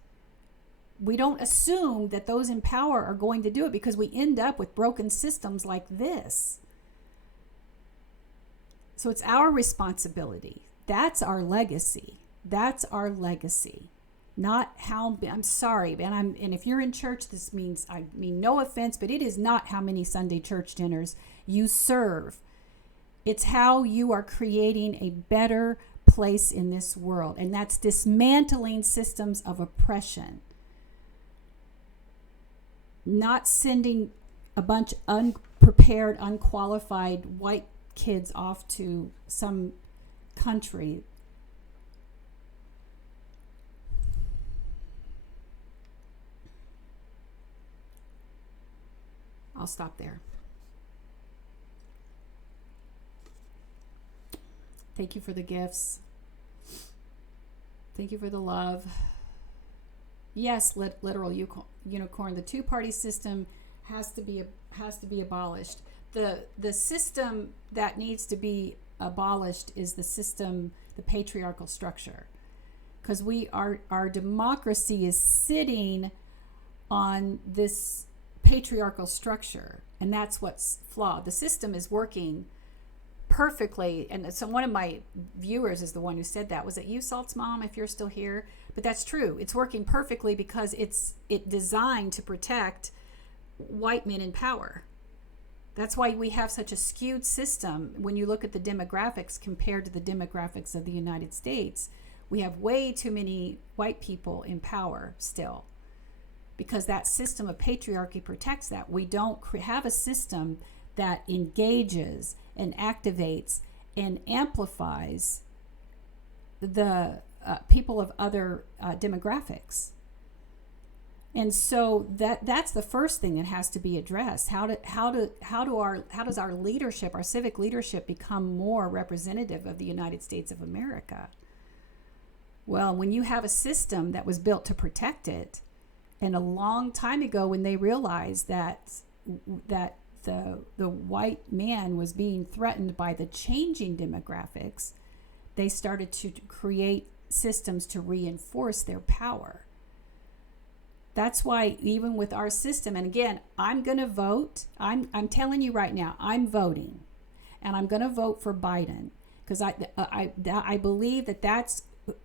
We don't assume that those in power are going to do it, because we end up with broken systems like this. So it's our responsibility. That's our legacy. That's our legacy. Not how, I'm sorry, and if you're in church, this means, I mean no offense, but it is not how many Sunday church dinners you serve. It's how you are creating a better place in this world. And that's dismantling systems of oppression. Not sending a bunch unprepared, unqualified white kids off to some country. I'll stop there. Thank you for the gifts. Thank you for the love. Yes, literal unicorn. The two-party system has to be abolished. The system that needs to be abolished is the system, the patriarchal structure, because our democracy is sitting on this patriarchal structure, and that's what's flawed. The system is working perfectly, and so one of my viewers is the one who said that. Was it you, Salt's mom, if you're still here? But that's true. It's working perfectly because it's designed to protect white men in power. That's why we have such a skewed system. When you look at the demographics compared to the demographics of the United States, we have way too many white people in power still, because that system of patriarchy protects that. We don't have a system that engages and activates and amplifies the people of other demographics. And so that's the first thing that has to be addressed. How does our leadership, our civic leadership, become more representative of the United States of America? Well, when you have a system that was built to protect it, and a long time ago when they realized that the white man was being threatened by the changing demographics, they started to create systems to reinforce their power. That's why even with our system, and again, I'm going to vote. I'm telling you right now, I'm voting, and I'm going to vote for Biden, because I believe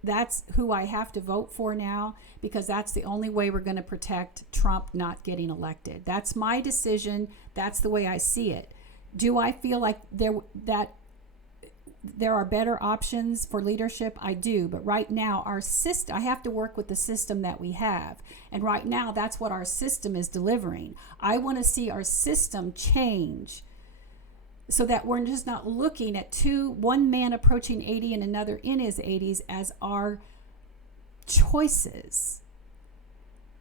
that's who I have to vote for now, because that's the only way we're going to protect Trump not getting elected. That's my decision. That's the way I see it. Do I feel like there are better options for leadership? I do, but right now our system, I have to work with the system that we have, and right now that's what our system is delivering. I want to see our system change, so that we're just not looking at one man approaching 80 and another in his 80s as our choices.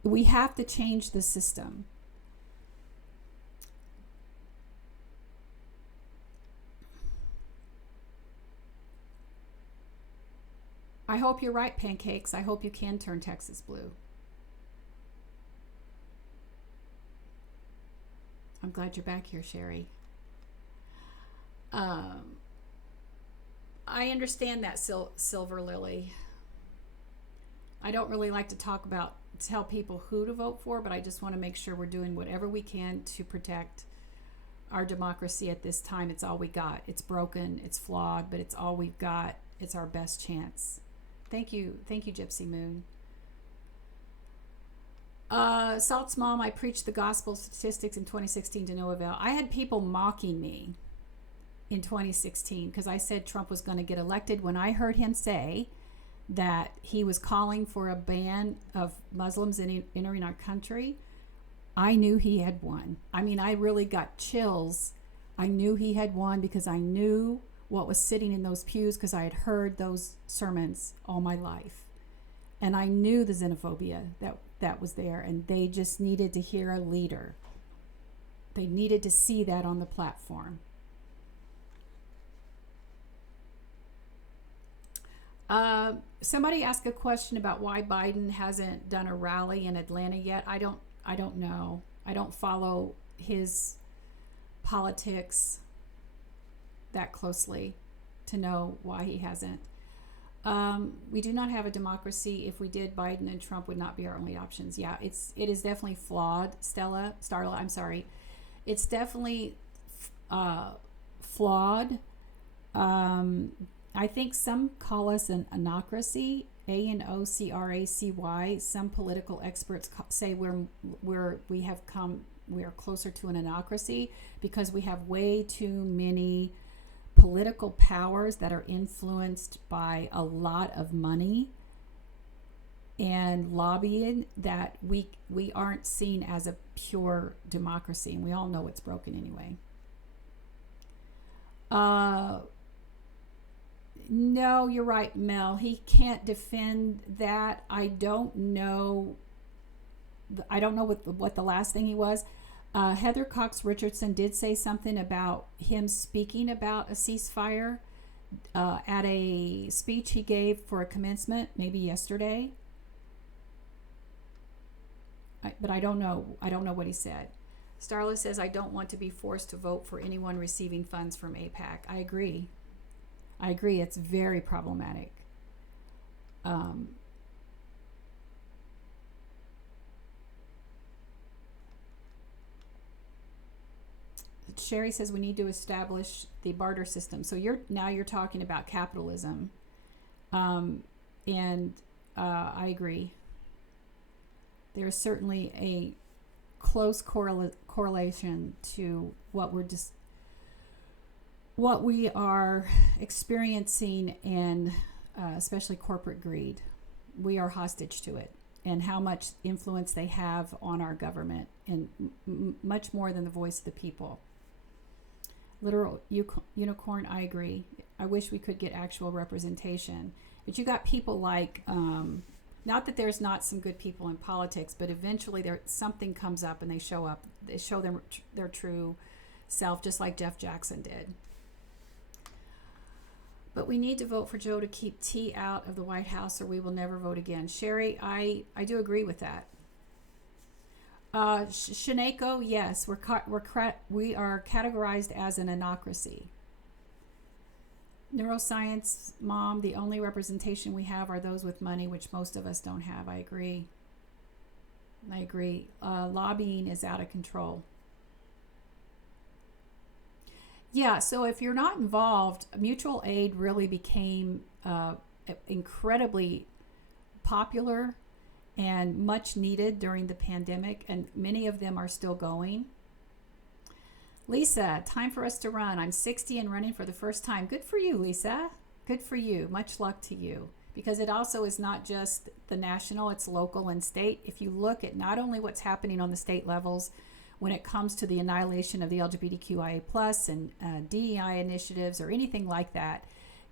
We have to change the system. I hope you're right, Pancakes. I hope you can turn Texas blue. I'm glad you're back here, Sherry. I understand that, Silver Lily. I don't really like to tell people who to vote for, but I just want to make sure we're doing whatever we can to protect our democracy at this time. It's all we got. It's broken, it's flawed, but it's all we've got. It's our best chance. Thank you, Gypsy Moon. Salt's mom, I preached the gospel statistics in 2016 to no avail. I had people mocking me in 2016 because I said Trump was going to get elected. When I heard him say that he was calling for a ban of Muslims entering our country, I knew he had won. I mean, I really got chills. I knew he had won because I knew what was sitting in those pews because I had heard those sermons all my life. And I knew the xenophobia that was there, and they just needed to hear a leader. They needed to see that on the platform. Somebody asked a question about why Biden hasn't done a rally in Atlanta yet. I don't know. I don't follow his politics that closely to know why he hasn't. We do not have a democracy. If we did, Biden and Trump would not be our only options. Yeah, it is definitely flawed, Starla, I'm sorry. It's definitely flawed. I think some call us an anocracy, ANOCRACY. Some political experts say we are closer to an anocracy because we have way too many political powers that are influenced by a lot of money and lobbying, that we aren't seen as a pure democracy, and we all know it's broken anyway. No, you're right, Mel. He can't defend that. I don't know what the last thing he was. Heather Cox Richardson did say something about him speaking about a ceasefire at a speech he gave for a commencement, maybe yesterday. But I don't know. I don't know what he said. Starla says, I don't want to be forced to vote for anyone receiving funds from AIPAC. I agree. It's very problematic. Sherry says we need to establish the barter system. So you're talking about capitalism, and I agree. There's certainly a close correlation to what we are experiencing, and especially corporate greed. We are hostage to it, and how much influence they have on our government, and much more than the voice of the people. Literal unicorn, I agree. I wish we could get actual representation. But you got people like, not that there's not some good people in politics, but eventually something comes up and they show up. They show their true self, just like Jeff Jackson did. But we need to vote for Joe to keep T out of the White House, or we will never vote again. Sherry, I do agree with that. Shaneko, yes, we are categorized as an anocracy. Neuroscience mom, the only representation we have are those with money, which most of us don't have. I agree. Lobbying is out of control. Yeah, so if you're not involved, mutual aid really became incredibly popular and much needed during the pandemic, and many of them are still going. Lisa, time for us to run. I'm 60 and running for the first time. Good for you, Lisa. Good for you. Much luck to you. Because it also is not just the national, it's local and state. If you look at not only what's happening on the state levels when it comes to the annihilation of the LGBTQIA+ and DEI initiatives or anything like that,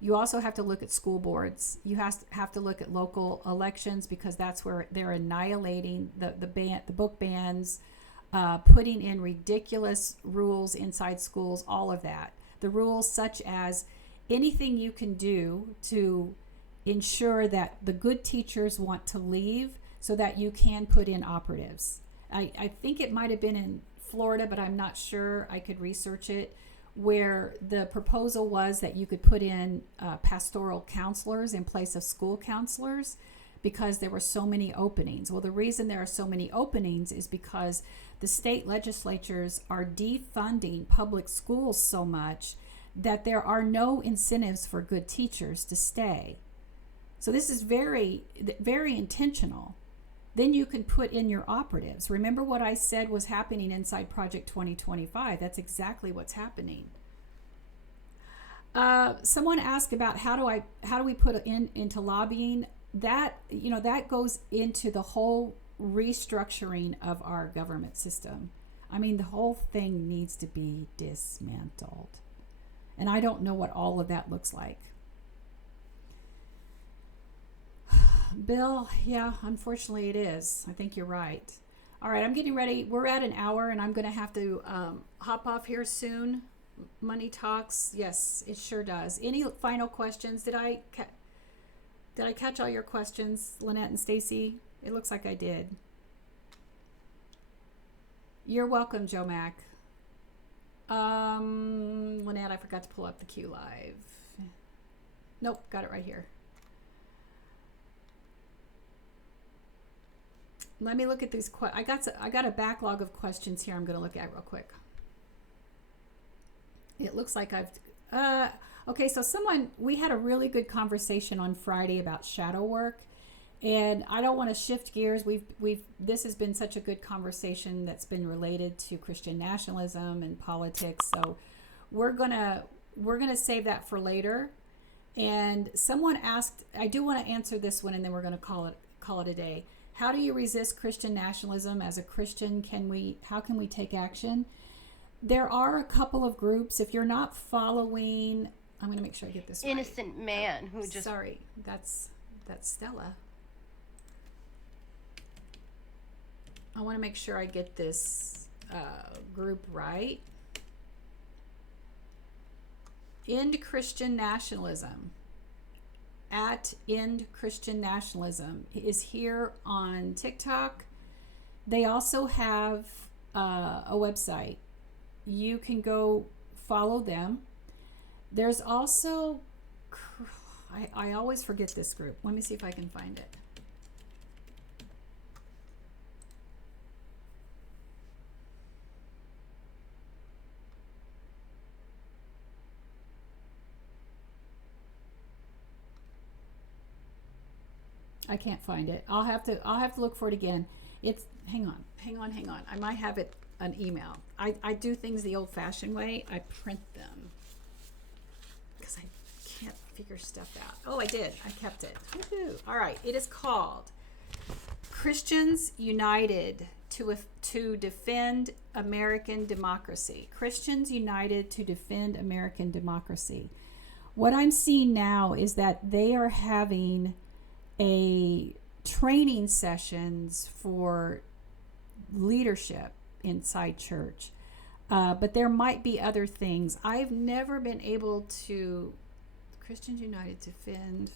you also have to look at school boards. You have to look at local elections, because that's where they're annihilating the book bans, putting in ridiculous rules inside schools, all of that. The rules such as anything you can do to ensure that the good teachers want to leave so that you can put in operatives. I think it might have been in Florida, but I'm not sure. I could research it, where the proposal was that you could put in pastoral counselors in place of school counselors because there were so many openings. Well, the reason there are so many openings is because the state legislatures are defunding public schools so much that there are no incentives for good teachers to stay. So this is very, very intentional. Then you can put in your operatives. Remember what I said was happening inside Project 2025. That's exactly what's happening. Someone asked about how do we put into lobbying? That, that goes into the whole restructuring of our government system. I mean, the whole thing needs to be dismantled. And I don't know what all of that looks like. Bill, yeah, unfortunately it is. I think you're right. All right, I'm getting ready. We're at an hour, and I'm going to have to hop off here soon. Money talks. Yes, it sure does. Any final questions? Did I catch all your questions, Lynette and Stacy? It looks like I did. You're welcome, Joe Mack. Lynette, I forgot to pull up the Q Live. Nope, got it right here. Let me look at these. I got a backlog of questions here. I'm going to look at real quick. It looks like okay. So we had a really good conversation on Friday about shadow work, and I don't want to shift gears. This has been such a good conversation that's been related to Christian nationalism and politics. So we're gonna save that for later. And someone asked, I do want to answer this one, and then we're going to call it a day. How do you resist Christian nationalism? As a Christian, how can we take action? There are a couple of groups. If you're not following, I'm going to make sure I get this innocent right. Man who just... Sorry, that's Stella. I want to make sure I get this group right. End Christian Nationalism. At End Christian Nationalism is here on TikTok. They also have a website. You can go follow them. There's also, I always forget this group. Let me see if I can find it. I can't find it. I'll have to look for it again. It's hang on. I might have it an email. I do things the old-fashioned way. I print them because I can't figure stuff out. Oh, I did. I kept it. Woo-hoo. All right. It is called Christians United to Defend American Democracy. Christians United to Defend American Democracy. What I'm seeing now is that they are having a training sessions for leadership inside church, but there might be other things. I've never been able to. Christians United Defend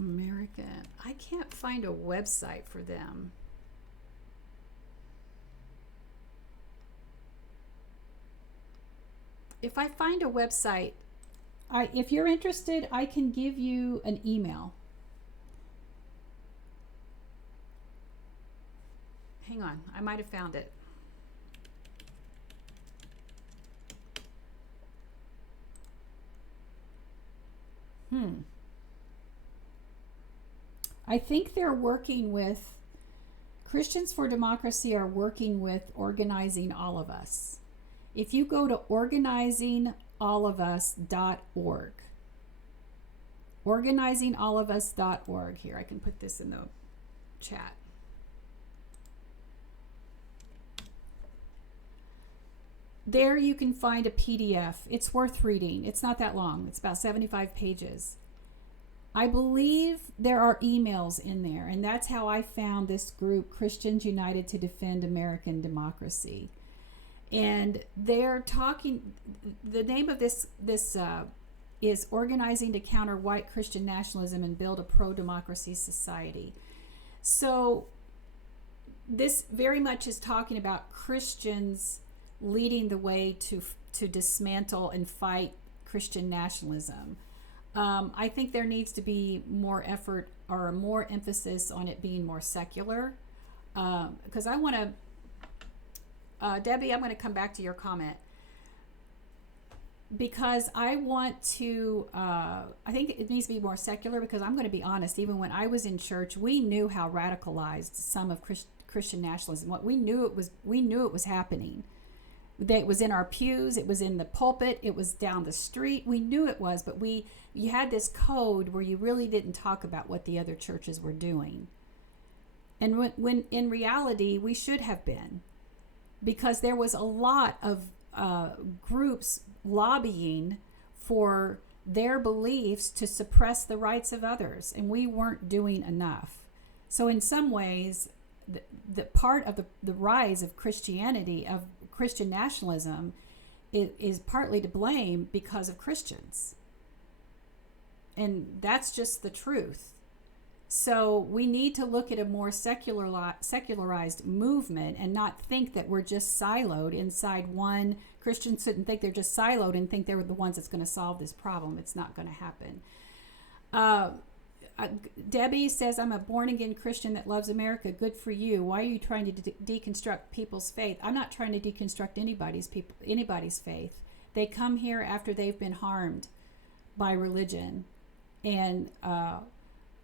American. I can't find a website for them. If I find a website, if you're interested, I can give you an email. Hang on, I might have found it. I think they're working with, Christians for Democracy are working with Organizing All of Us. If you go to organizingallofus.org, organizingallofus.org, here, I can put this in the chat. There you can find a PDF. It's worth reading. It's not that long. It's about 75 pages. I believe there are emails in there, and that's how I found this group, Christians United to Defend American Democracy. And they're talking, the name of this is Organizing to Counter White Christian Nationalism and Build a Pro-Democracy Society. So this very much is talking about Christians leading the way to dismantle and fight Christian nationalism. I think there needs to be more effort or more emphasis on it being more secular. Because I want to, Debbie, I'm going to come back to your comment. Because I want to, I think it needs to be more secular, because I'm going to be honest, even when I was in church, we knew how radicalized some of Christian nationalism, we knew it was happening. That it was in our pews, it was in the pulpit, it was down the street. We knew it was, but you had this code where you really didn't talk about what the other churches were doing. And when in reality, we should have been, because there was a lot of groups lobbying for their beliefs to suppress the rights of others, and we weren't doing enough. So in some ways, the part of the rise of Christianity, of Christian nationalism, is partly to blame because of Christians. And that's just the truth. So we need to look at a more secularized movement and not think that we're just siloed inside one. Christians shouldn't think they're just siloed and think they're the ones that's going to solve this problem. It's not going to happen. Debbie says, I'm a born-again Christian that loves America. Good for you. Why are you trying to deconstruct people's faith? I'm not trying to deconstruct anybody's faith. They come here after they've been harmed by religion and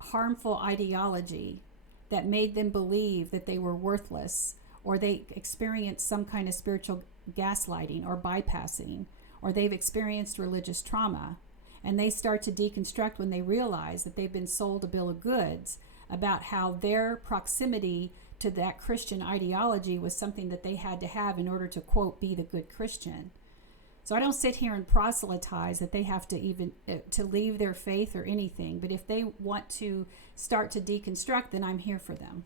harmful ideology that made them believe that they were worthless, or they experienced some kind of spiritual gaslighting or bypassing, or they've experienced religious trauma. And they start to deconstruct when they realize that they've been sold a bill of goods about how their proximity to that Christian ideology was something that they had to have in order to, quote, be the good Christian. So I don't sit here and proselytize that they have to even to leave their faith or anything. But if they want to start to deconstruct, then I'm here for them.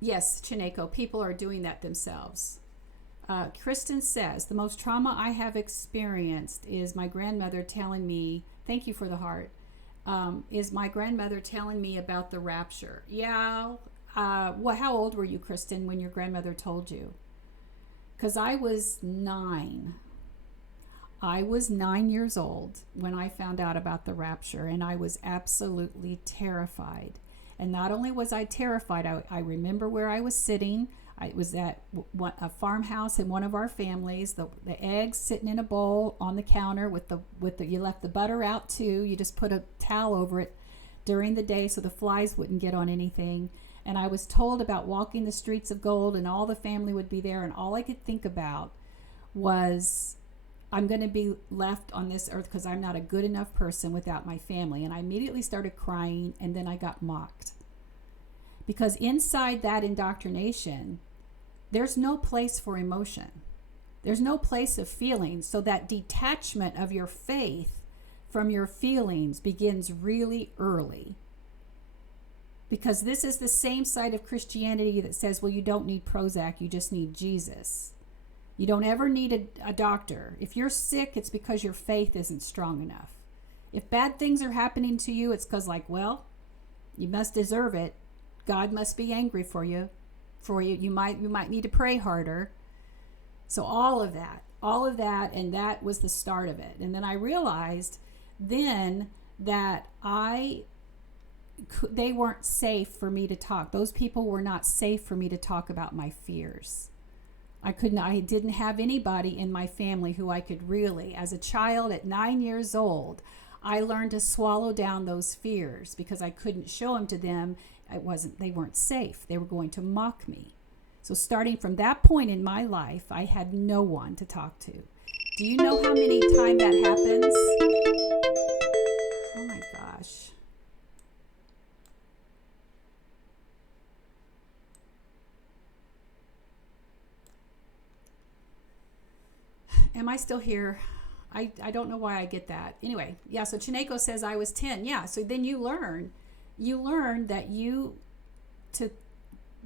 Yes, Cheneko, people are doing that themselves. Kristen says, the most trauma I have experienced is my grandmother telling me, thank you for the heart, is my grandmother telling me about the rapture. Yeah, how old were you, Kristen, when your grandmother told you? Because I was 9. I was 9 years old when I found out about the rapture, and I was absolutely terrified. And not only was I terrified, I remember where I was sitting. I was at a farmhouse in one of our families. The eggs sitting in a bowl on the counter with the you left the butter out too. You just put a towel over it during the day so the flies wouldn't get on anything. And I was told about walking the streets of gold, and all the family would be there. And all I could think about was, I'm going to be left on this earth because I'm not a good enough person without my family. And I immediately started crying, and then I got mocked. Because inside that indoctrination, there's no place for emotion. There's no place of feelings. So that detachment of your faith from your feelings begins really early. Because this is the same side of Christianity that says, well, you don't need Prozac, you just need Jesus. You don't ever need a doctor. If you're sick, it's because your faith isn't strong enough. If bad things are happening to you, it's because, like, well, you must deserve it. God must be angry for you. You might need to pray harder. So all of that, and that was the start of it. And then I realized then that they weren't safe for me to talk. Those people were not safe for me to talk about my fears. I didn't have anybody in my family who I could really, as a child at 9 years old, I learned to swallow down those fears because I couldn't show them to them. They weren't safe. They were going to mock me. So starting from that point in my life, I had no one to talk to. Do you know how many times that happens? Oh my gosh. Am I still here? I don't know why I get that. Anyway, yeah, so Cheneko says I was 10. Yeah, so then you learn that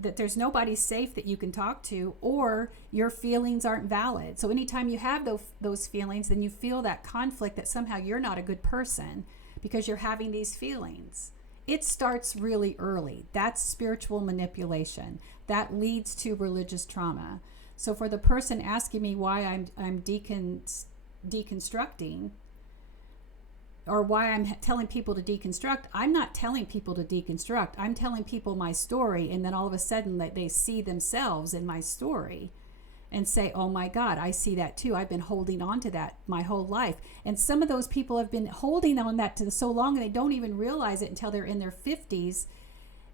that there's nobody safe that you can talk to, or your feelings aren't valid. So anytime you have those feelings, then you feel that conflict that somehow you're not a good person because you're having these feelings. it starts really early. That's spiritual manipulation. That leads to religious trauma. So for the person asking me why I'm deconstructing, or why I'm telling people to deconstruct, I'm not telling people to deconstruct. I'm telling people my story, and then all of a sudden they see themselves in my story and say, oh my God, I see that too. I've been holding on to that my whole life. And some of those people have been holding on that to so long, and they don't even realize it until they're in their 50s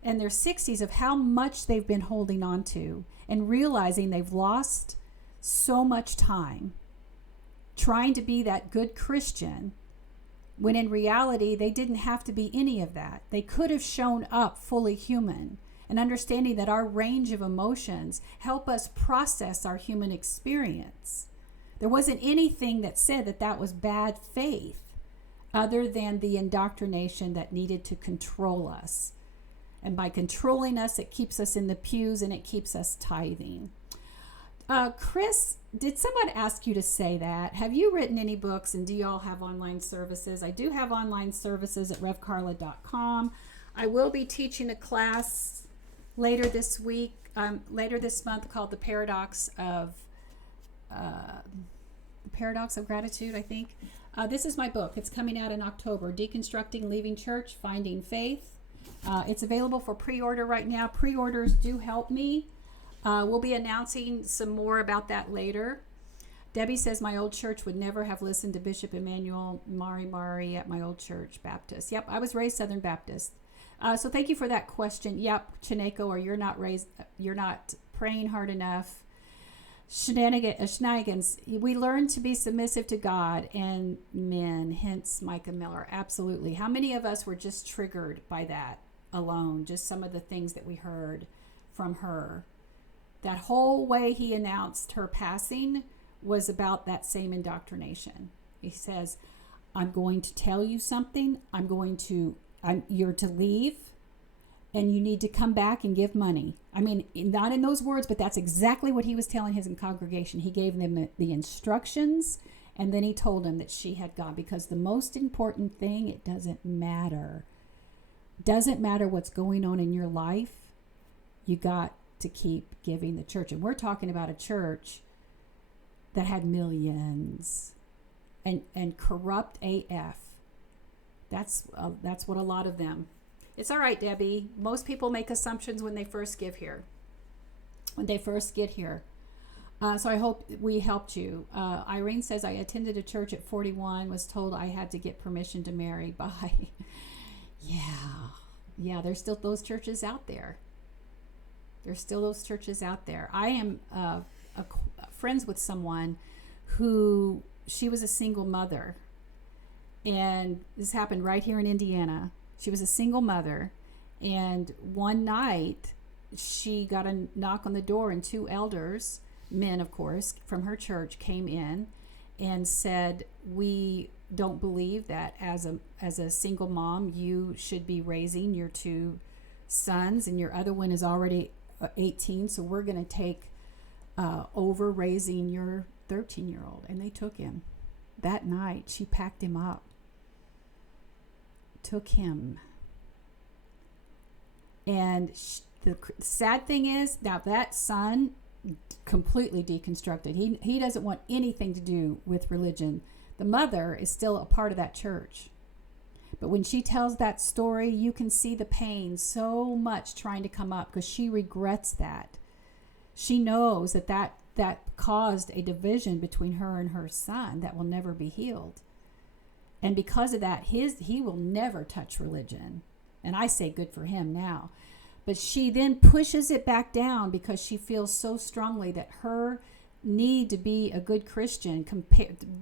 and their 60s of how much they've been holding on to, and realizing they've lost so much time trying to be that good Christian, when in reality they didn't have to be any of that. They could have shown up fully human, and understanding that our range of emotions help us process our human experience. There wasn't anything that said that that was bad faith, other than the indoctrination that needed to control us. And by controlling us, it keeps us in the pews, and it keeps us tithing. Chris, did someone ask you to say that? Have you written any books, and do y'all have online services? I do have online services at revkarla.com. I will be teaching a class later this month, called The Paradox of Gratitude, I think. This is my book. It's coming out in October, Deconstructing, Leaving Church, Finding Faith. It's available for pre-order right now. Pre-orders do help me. We'll be announcing some more about that later. Debbie says, my old church would never have listened to Bishop Emmanuel Mari at my old church, Baptist. Yep, I was raised Southern Baptist. So thank you for that question. Yep, Cheneko, or you're not praying hard enough. Shenanigans. We learn to be submissive to God and men, hence Micah Miller. Absolutely. How many of us were just triggered by that alone? Just some of the things that we heard from her. That whole way he announced her passing was about that same indoctrination. He says, I'm going to tell you something. You're to leave, and you need to come back and give money. I mean, not in those words, but that's exactly what he was telling his congregation. He gave them the instructions, and then he told them that she had gone. Because the most important thing, it doesn't matter. Doesn't matter what's going on in your life. You got to keep giving the church. And we're talking about a church that had millions and corrupt AF. That's what a lot of them. It's all right, Debbie. Most people make assumptions when they first get here. So I hope we helped you. Irene says, I attended a church at 41, was told I had to get permission to marry. Bye. Yeah, there's still those churches out there. I am friends with someone who, she was a single mother. And this happened right here in Indiana. She was a single mother. And one night, she got a knock on the door, and two elders, men of course, from her church came in and said, we don't believe that as a single mom, you should be raising your two sons, and your other one is already 18, so we're going to take over raising your 13-year-old. And they took him. That night, she packed him up, took him. And the sad thing is, now that son completely deconstructed. He doesn't want anything to do with religion. The mother is still a part of that church. But when she tells that story, you can see the pain so much trying to come up, because she regrets that. She knows that caused a division between her and her son that will never be healed. And because of that, he will never touch religion. And I say good for him now. But she then pushes it back down because she feels so strongly that her need to be a good Christian,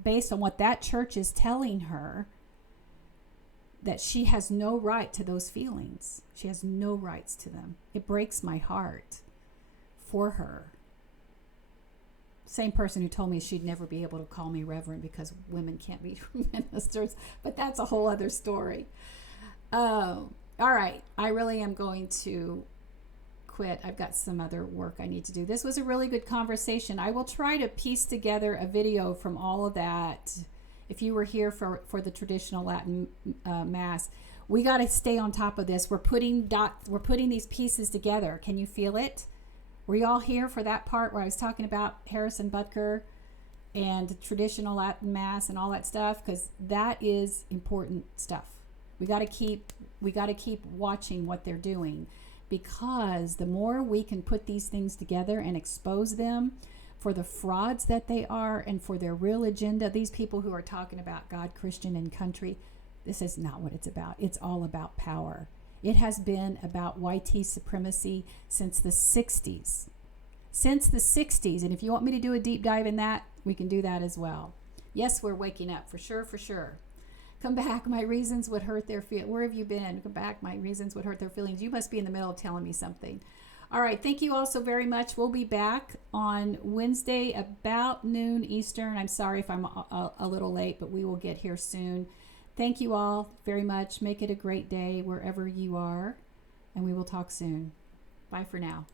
based on what that church is telling her, that she has no right to those feelings. She has no rights to them. It breaks my heart for her. Same person who told me she'd never be able to call me reverend because women can't be ministers, but that's a whole other story. All right, I really am going to quit. I've got some other work I need to do. This was a really good conversation. I will try to piece together a video from all of that. If you were here for the traditional Latin Mass, We got to stay on top of this. We're putting these pieces together. Can you feel it? Were you all here for that part where I was talking about Harrison Butker and traditional Latin Mass and all that stuff? Because that is important stuff. We got to keep watching what they're doing, because the more we can put these things together and expose them for the frauds that they are and for their real agenda, these people who are talking about God, Christian, and country, this is not what it's about. It's all about power. It has been about YT supremacy since the 60s. Since the 60s. And if you want me to do a deep dive in that, we can do that as well. Yes, we're waking up, for sure, for sure. Come back, my reasons would hurt their feelings. Where have you been? Come back, my reasons would hurt their feelings. You must be in the middle of telling me something. All right, thank you all so very much. We'll be back on Wednesday about noon Eastern. I'm sorry if I'm a little late, but we will get here soon. Thank you all very much. Make it a great day wherever you are, and we will talk soon. Bye for now.